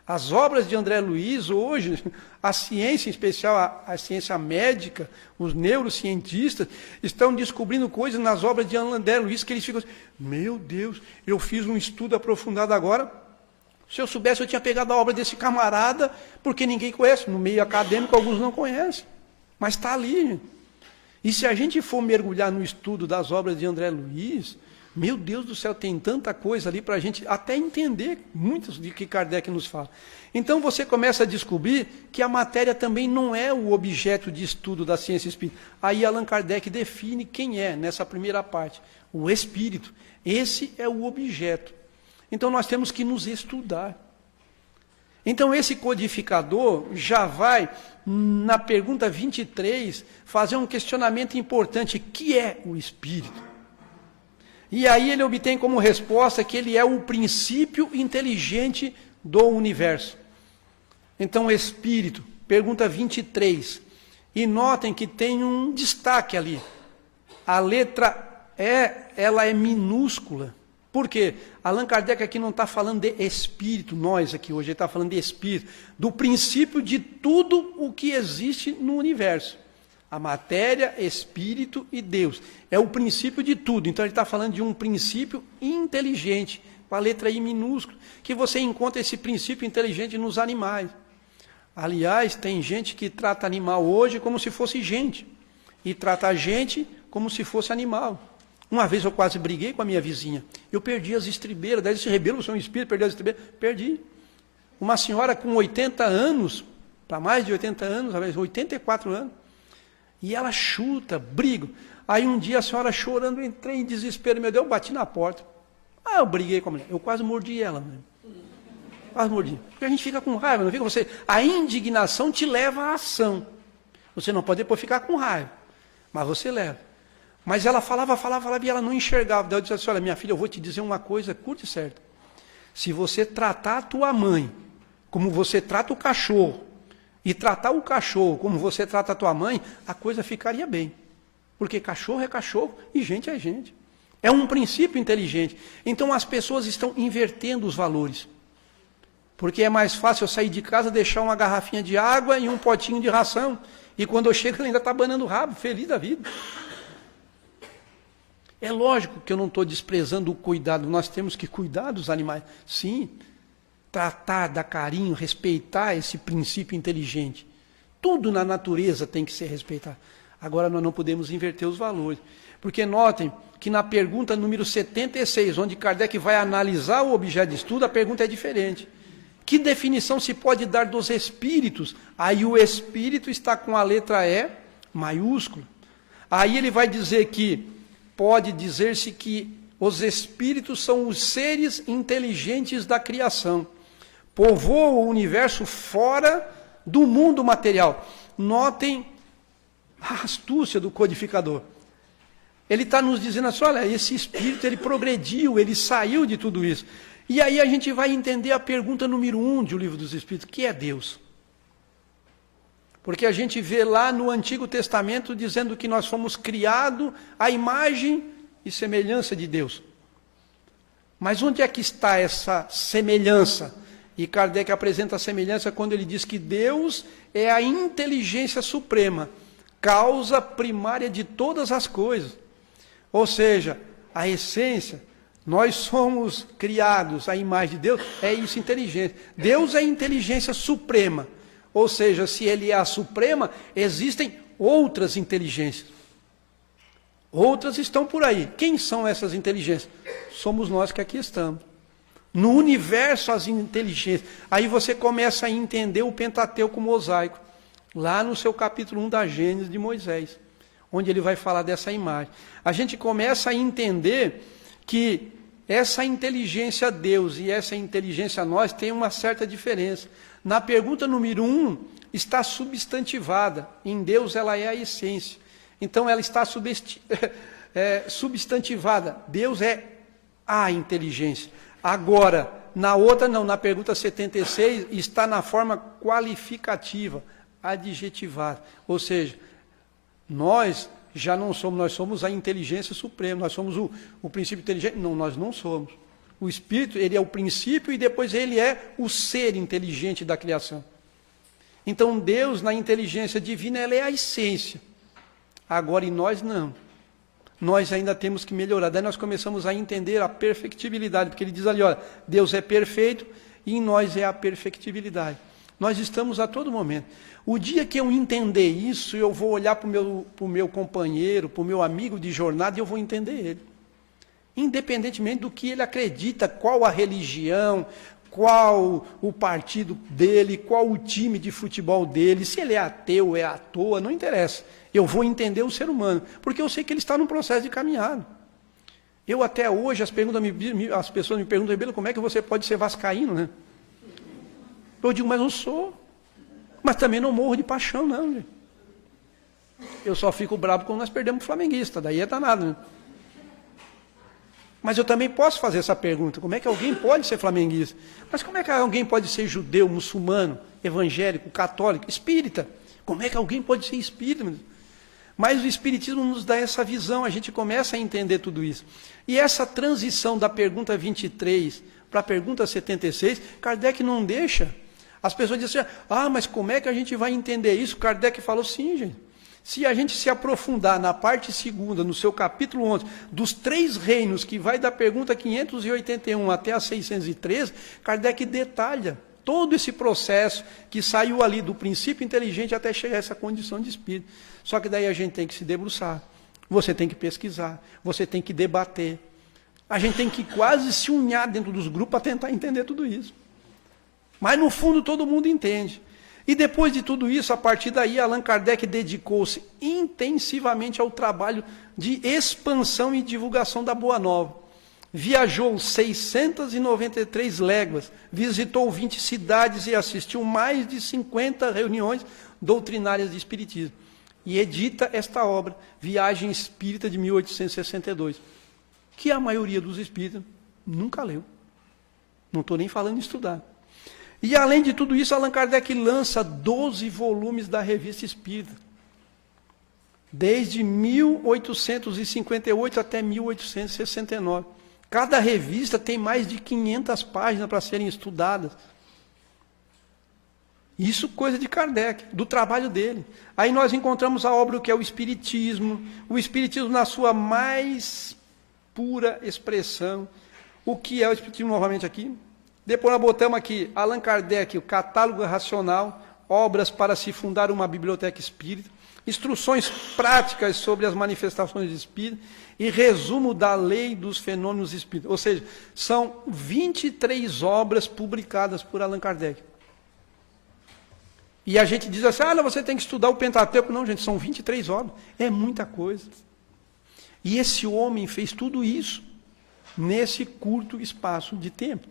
As obras de André Luiz hoje, a ciência, em especial a ciência médica, os neurocientistas, estão descobrindo coisas nas obras de André Luiz que eles ficam assim, meu Deus, eu fiz um estudo aprofundado agora, se eu soubesse eu tinha pegado a obra desse camarada, porque ninguém conhece, no meio acadêmico alguns não conhecem, mas está ali, gente. E se a gente for mergulhar no estudo das obras de André Luiz, meu Deus do céu, tem tanta coisa ali para a gente até entender muitas de que Kardec nos fala. Então você começa a descobrir que a matéria também não é o objeto de estudo da ciência espírita. Aí Allan Kardec define quem é, nessa primeira parte, o espírito. Esse é o objeto. Então nós temos que nos estudar. Então esse codificador já vai, na pergunta 23, fazer um questionamento importante, que é o espírito? E aí ele obtém como resposta que ele é o princípio inteligente do universo. Então espírito, pergunta 23, e notem que tem um destaque ali. A letra E, ela é minúscula. Por quê? Allan Kardec aqui não está falando de espírito, nós aqui hoje, ele está falando de espírito, do princípio de tudo o que existe no universo. A matéria, espírito e Deus. É o princípio de tudo. Então ele está falando de um princípio inteligente, com a letra I minúscula, que você encontra esse princípio inteligente nos animais. Aliás, tem gente que trata animal hoje como se fosse gente, e trata a gente como se fosse animal. Uma vez eu quase briguei com a minha vizinha. Eu perdi as estribeiras. Daí esse rebelo, seu espírito, perdeu as estribeiras. Perdi. Uma senhora com 80 anos, para mais de 80 anos, 84 anos, e ela chuta, briga. Aí um dia a senhora chorando, eu entrei em desespero, meu Deus, eu bati na porta. Eu briguei com a mulher. Eu quase mordi ela. as mordidinhas. Porque a gente fica com raiva, não fica você? A indignação te leva à ação. Você não pode depois ficar com raiva, mas você leva. Mas ela falava e ela não enxergava. Daí eu disse assim, olha, minha filha, eu vou te dizer uma coisa curta e certa. Se você tratar a tua mãe como você trata o cachorro, e tratar o cachorro como você trata a tua mãe, a coisa ficaria bem. Porque cachorro é cachorro e gente é gente. É um princípio inteligente. Então as pessoas estão invertendo os valores. Porque é mais fácil eu sair de casa, deixar uma garrafinha de água e um potinho de ração. E quando eu chego, ele ainda está banando o rabo, feliz da vida. É lógico que eu não estou desprezando o cuidado. Nós temos que cuidar dos animais. Sim, tratar, dar carinho, respeitar esse princípio inteligente. Tudo na natureza tem que ser respeitado. Agora nós não podemos inverter os valores. Porque notem que na pergunta número 76, onde Kardec vai analisar o objeto de estudo, a pergunta é diferente. Que definição se pode dar dos espíritos? Aí o espírito está com a letra E maiúscula. Aí ele vai dizer que pode dizer-se que os espíritos são os seres inteligentes da criação. Povoam o universo fora do mundo material. Notem a astúcia do codificador. Ele está nos dizendo assim, olha, esse espírito ele progrediu, ele saiu de tudo isso. E aí a gente vai entender a pergunta número 1 de O Livro dos Espíritos, que é Deus. Porque a gente vê lá no Antigo Testamento dizendo que nós fomos criados à imagem e semelhança de Deus. Mas onde é que está essa semelhança? E Kardec apresenta a semelhança quando ele diz que Deus é a inteligência suprema, causa primária de todas as coisas. Ou seja, a essência, nós somos criados à imagem de Deus, é isso, inteligência. Deus é a inteligência suprema. Ou seja, se ele é a suprema, existem outras inteligências. Outras estão por aí. Quem são essas inteligências? Somos nós que aqui estamos. No universo, as inteligências. Aí você começa a entender o Pentateuco mosaico. Lá no seu capítulo 1 da Gênesis de Moisés. Onde ele vai falar dessa imagem. A gente começa a entender que essa inteligência Deus e essa inteligência nós tem uma certa diferença. Na pergunta número 1, está substantivada. Em Deus ela é a essência. Então ela está substantivada. Deus é a inteligência. Agora, na outra não, na pergunta 76, está na forma qualificativa, adjetivada. Ou seja, nós já não somos, nós somos a inteligência suprema, nós somos o princípio inteligente. Não, nós não somos. O Espírito, ele é o princípio e depois ele é o ser inteligente da criação. Então Deus, na inteligência divina, ela é a essência. Agora, em nós, não. Nós ainda temos que melhorar. Daí nós começamos a entender a perfectibilidade, porque ele diz ali, olha, Deus é perfeito e em nós é a perfectibilidade. Nós estamos a todo momento. O dia que eu entender isso, eu vou olhar para o meu companheiro, para o meu amigo de jornada e eu vou entender ele. Independentemente do que ele acredita, qual a religião, qual o partido dele, qual o time de futebol dele, se ele é ateu, é à toa, não interessa. Eu vou entender o ser humano, porque eu sei que ele está num processo de caminhada. Eu até hoje, as pessoas me perguntam, Rebelo, como é que você pode ser vascaíno, né? Eu digo, mas não sou. Mas também não morro de paixão, não. Gente. Eu só fico bravo quando nós perdemos o flamenguista, daí é danado, né? Mas eu também posso fazer essa pergunta, como é que alguém pode ser flamenguista? Mas como é que alguém pode ser judeu, muçulmano, evangélico, católico, espírita? Como é que alguém pode ser espírita? Mas o Espiritismo nos dá essa visão, a gente começa a entender tudo isso. E essa transição da pergunta 23 para a pergunta 76, Kardec não deixa. As pessoas dizem assim, mas como é que a gente vai entender isso? Kardec falou, sim, gente. Se a gente se aprofundar na parte segunda, no seu capítulo 11, dos 3 reinos, que vai da pergunta 581 até a 613, Kardec detalha todo esse processo que saiu ali do princípio inteligente até chegar a essa condição de espírito. Só que daí a gente tem que se debruçar, você tem que pesquisar, você tem que debater. A gente tem que quase se unhar dentro dos grupos para tentar entender tudo isso. Mas no fundo todo mundo entende. E depois de tudo isso, a partir daí, Allan Kardec dedicou-se intensivamente ao trabalho de expansão e divulgação da Boa Nova. viajou 693 léguas, visitou 20 cidades e assistiu mais de 50 reuniões doutrinárias de espiritismo. E edita esta obra, Viagem Espírita de 1862, que a maioria dos espíritas nunca leu. Não estou nem falando de estudar. E além de tudo isso, Allan Kardec lança 12 volumes da Revista Espírita, desde 1858 até 1869. Cada revista tem mais de 500 páginas para serem estudadas. Isso coisa de Kardec, do trabalho dele. Aí nós encontramos a obra que é o Espiritismo na sua mais pura expressão. O que é o Espiritismo novamente aqui? Depois nós botamos aqui Allan Kardec, o Catálogo Racional, obras para se fundar uma biblioteca espírita, instruções práticas sobre as manifestações espíritas e resumo da lei dos fenômenos espíritas. Ou seja, são 23 obras publicadas por Allan Kardec. E a gente diz assim, não, você tem que estudar o Pentateuco. Não, gente, são 23 obras. É muita coisa. E esse homem fez tudo isso nesse curto espaço de tempo.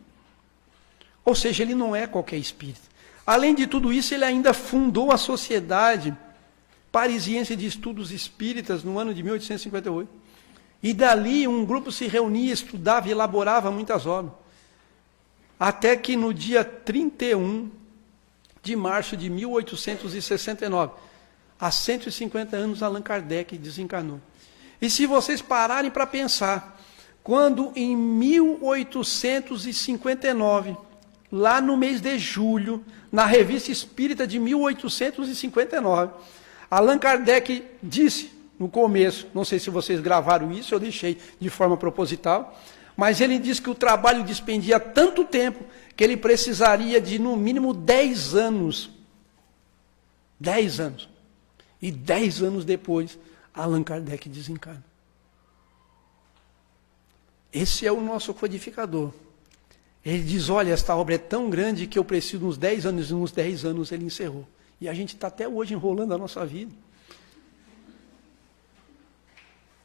Ou seja, ele não é qualquer espírita. Além de tudo isso, ele ainda fundou a Sociedade Parisiense de Estudos Espíritas no ano de 1858. E dali um grupo se reunia, estudava e elaborava muitas obras. Até que no dia 31 de março de 1869, há 150 anos, Allan Kardec desencarnou. E se vocês pararem para pensar, quando em 1859, lá no mês de julho, na Revista Espírita de 1859, Allan Kardec disse no começo, não sei se vocês gravaram isso, eu deixei de forma proposital, mas ele disse que o trabalho dispendia tanto tempo que ele precisaria de, no mínimo, 10 anos. 10 anos. E 10 anos depois, Allan Kardec desencarna. Esse é o nosso codificador. Ele diz, olha, esta obra é tão grande que eu preciso de uns 10 anos, e uns 10 anos ele encerrou. E a gente está até hoje enrolando a nossa vida.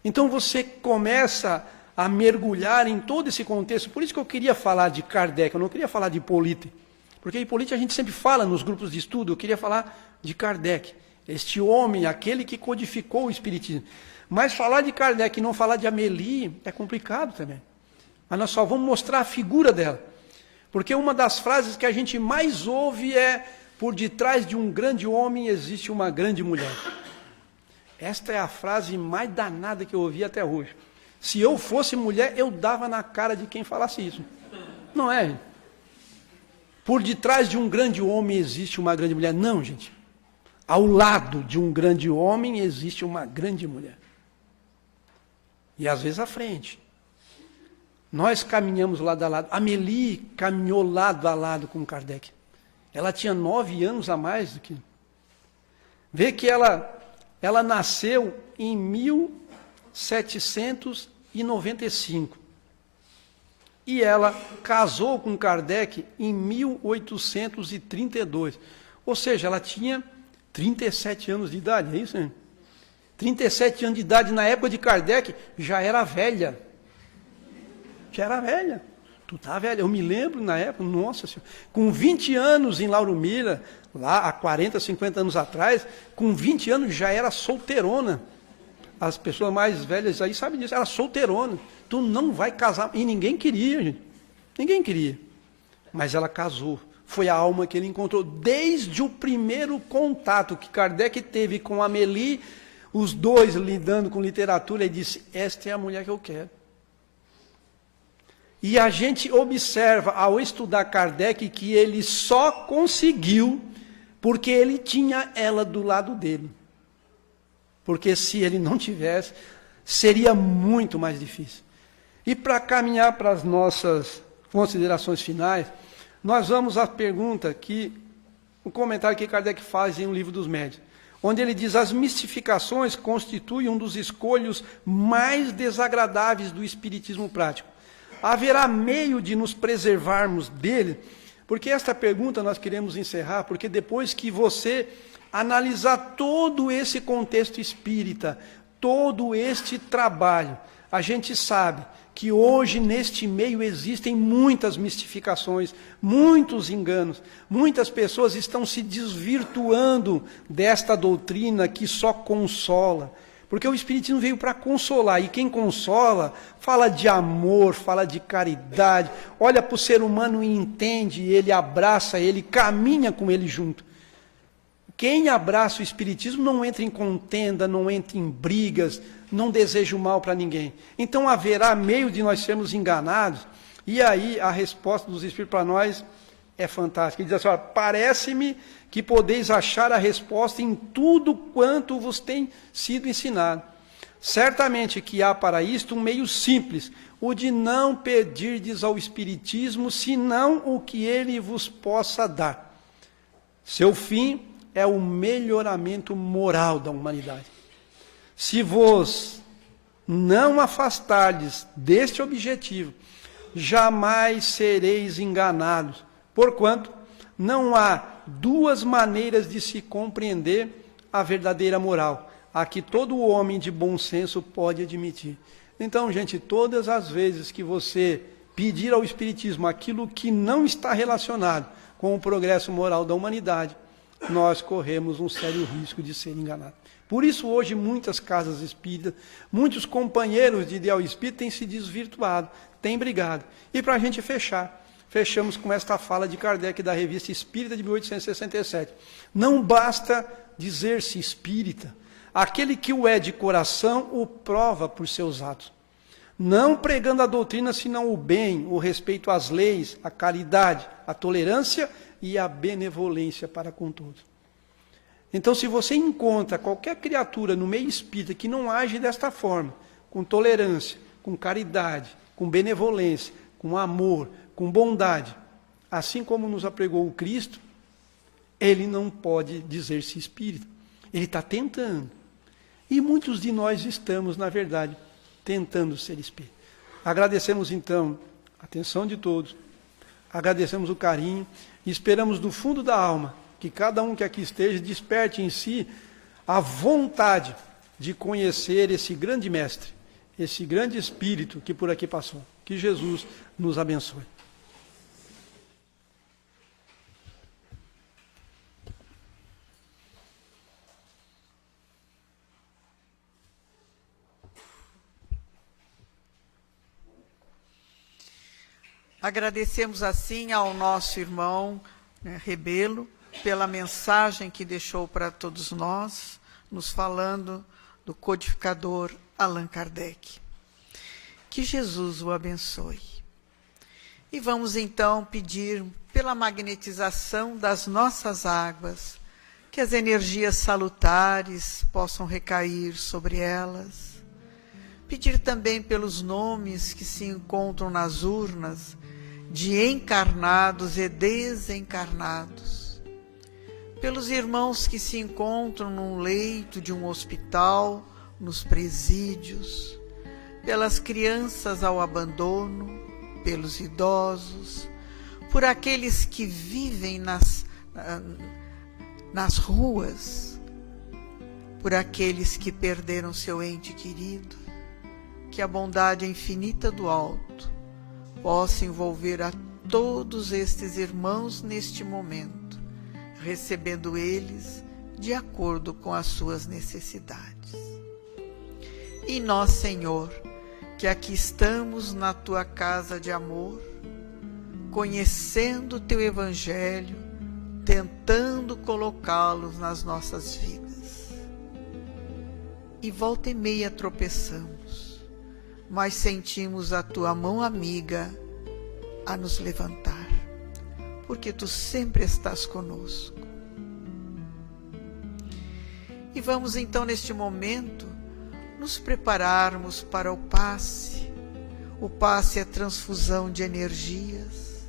Então você começa a mergulhar em todo esse contexto. Por isso que eu queria falar de Kardec, eu não queria falar de Hipólite. Porque Hipólite a gente sempre fala nos grupos de estudo, eu queria falar de Kardec. Este homem, aquele que codificou o Espiritismo. Mas falar de Kardec e não falar de Amélie é complicado também. Mas nós só vamos mostrar a figura dela. Porque uma das frases que a gente mais ouve é: por detrás de um grande homem existe uma grande mulher. Esta é a frase mais danada que eu ouvi até hoje. Se eu fosse mulher, eu dava na cara de quem falasse isso. Não é? Por detrás de um grande homem existe uma grande mulher. Não, gente. Ao lado de um grande homem existe uma grande mulher. E às vezes à frente. Nós caminhamos lado a lado. Amélie caminhou lado a lado com Kardec. Ela tinha 9 anos a mais do que... Vê que ela nasceu em 1795. E ela casou com Kardec em 1832. Ou seja, ela tinha 37 anos de idade, é isso, né? 37 anos de idade, na época de Kardec, já era velha. Já era velha. Tu tá velha. Eu me lembro na época, nossa senhora, com 20 anos em Lauro Miller, lá há 40, 50 anos atrás, com 20 anos já era solteirona. As pessoas mais velhas aí sabem disso, era solteirona. Tu não vai casar. E ninguém queria, gente. Ninguém queria. Mas ela casou. Foi a alma que ele encontrou. Desde o primeiro contato que Kardec teve com Amélie, os dois lidando com literatura, ele disse, esta é a mulher que eu quero. E a gente observa, ao estudar Kardec, que ele só conseguiu porque ele tinha ela do lado dele. Porque se ele não tivesse, seria muito mais difícil. E para caminhar para as nossas considerações finais, nós vamos à pergunta que, o comentário que Kardec faz em O Livro dos Médiuns, onde ele diz, as mistificações constituem um dos escolhos mais desagradáveis do espiritismo prático. Haverá meio de nos preservarmos dele? Porque esta pergunta nós queremos encerrar, porque depois que você analisar todo esse contexto espírita, todo este trabalho, a gente sabe que hoje neste meio existem muitas mistificações, muitos enganos, muitas pessoas estão se desvirtuando desta doutrina que só consola, porque o Espiritismo veio para consolar, e quem consola fala de amor, fala de caridade, olha para o ser humano e entende, ele abraça ele, caminha com ele junto. Quem abraça o Espiritismo não entra em contenda, não entra em brigas, não deseja o mal para ninguém. Então haverá meio de nós sermos enganados, e aí a resposta dos Espíritos para nós é fantástica. Ele diz assim: parece-me que podeis achar a resposta em tudo quanto vos tem sido ensinado. Certamente que há para isto um meio simples, o de não pedirdes ao Espiritismo, senão o que ele vos possa dar. Seu fim é o melhoramento moral da humanidade. Se vos não afastardes deste objetivo, jamais sereis enganados, porquanto não há duas maneiras de se compreender a verdadeira moral, a que todo homem de bom senso pode admitir. Então, gente, todas as vezes que você pedir ao Espiritismo aquilo que não está relacionado com o progresso moral da humanidade, nós corremos um sério risco de ser enganados. Por isso, hoje, muitas casas espíritas, muitos companheiros de ideal espírita têm se desvirtuado, têm brigado. E para a gente fechar, fechamos com esta fala de Kardec da Revista Espírita de 1867. Não basta dizer-se espírita. Aquele que o é de coração o prova por seus atos. Não pregando a doutrina, senão o bem, o respeito às leis, a caridade, a tolerância e a benevolência para com todos. Então, se você encontra qualquer criatura no meio espírita que não age desta forma, com tolerância, com caridade, com benevolência, com amor, com bondade, assim como nos apregou o Cristo, ele não pode dizer-se espírita. Ele está tentando. E muitos de nós estamos, na verdade, tentando ser espírita. Agradecemos, então, a atenção de todos, agradecemos o carinho e esperamos do fundo da alma que cada um que aqui esteja desperte em si a vontade de conhecer esse grande mestre, esse grande espírito que por aqui passou. Que Jesus nos abençoe. Agradecemos assim ao nosso irmão Rebelo pela mensagem que deixou para todos nós, nos falando do codificador Allan Kardec. Que Jesus o abençoe. E vamos então pedir pela magnetização das nossas águas, que as energias salutares possam recair sobre elas. Pedir também pelos nomes que se encontram nas urnas, de encarnados e desencarnados. Pelos irmãos que se encontram num leito de um hospital, nos presídios, pelas crianças ao abandono, pelos idosos, por aqueles que vivem nas ruas, por aqueles que perderam seu ente querido, que a bondade infinita do alto possa envolver a todos estes irmãos neste momento, recebendo eles de acordo com as suas necessidades. E nós, Senhor, que aqui estamos na Tua casa de amor, conhecendo o Teu Evangelho, tentando colocá-los nas nossas vidas. E volta e meia tropeçamos, mas sentimos a Tua mão amiga a nos levantar, porque Tu sempre estás conosco. E vamos então, neste momento, nos prepararmos para o passe. O passe é transfusão de energias,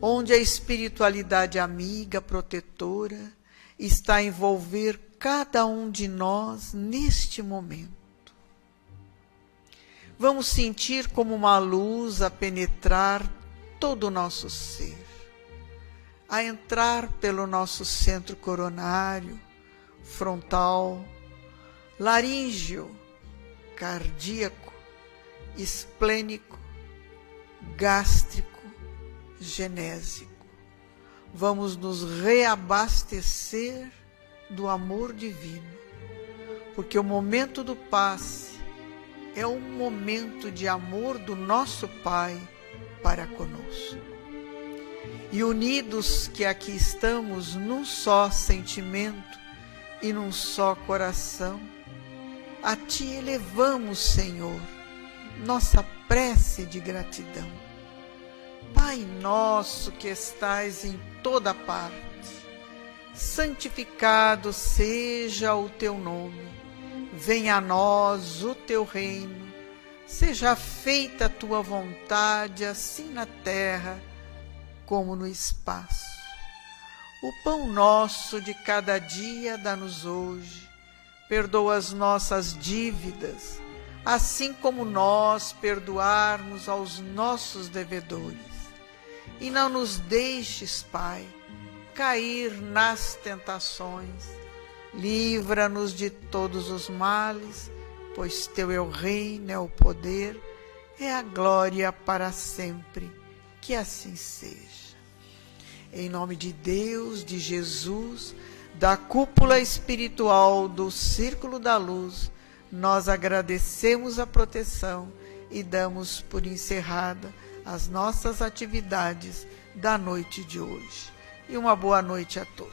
onde a espiritualidade amiga, protetora, está a envolver cada um de nós neste momento. Vamos sentir como uma luz a penetrar todo o nosso ser, a entrar pelo nosso centro coronário, frontal, laríngeo, cardíaco, esplênico, gástrico, genésico. Vamos nos reabastecer do amor divino, porque o momento do passe é um momento de amor do nosso Pai para conosco. E unidos que aqui estamos num só sentimento e num só coração, a Ti elevamos, Senhor, nossa prece de gratidão. Pai nosso que estais em toda parte, santificado seja o Teu nome, venha a nós o Teu reino, seja feita a Tua vontade, assim na terra como no espaço. O pão nosso de cada dia dá-nos hoje, perdoa as nossas dívidas, assim como nós perdoarmos aos nossos devedores. E não nos deixes, Pai, cair nas tentações. Livra-nos de todos os males, pois Teu é o reino, é o poder, é a glória para sempre. Que assim seja. Em nome de Deus, de Jesus, da cúpula espiritual do Círculo da Luz, nós agradecemos a proteção e damos por encerrada as nossas atividades da noite de hoje. E uma boa noite a todos.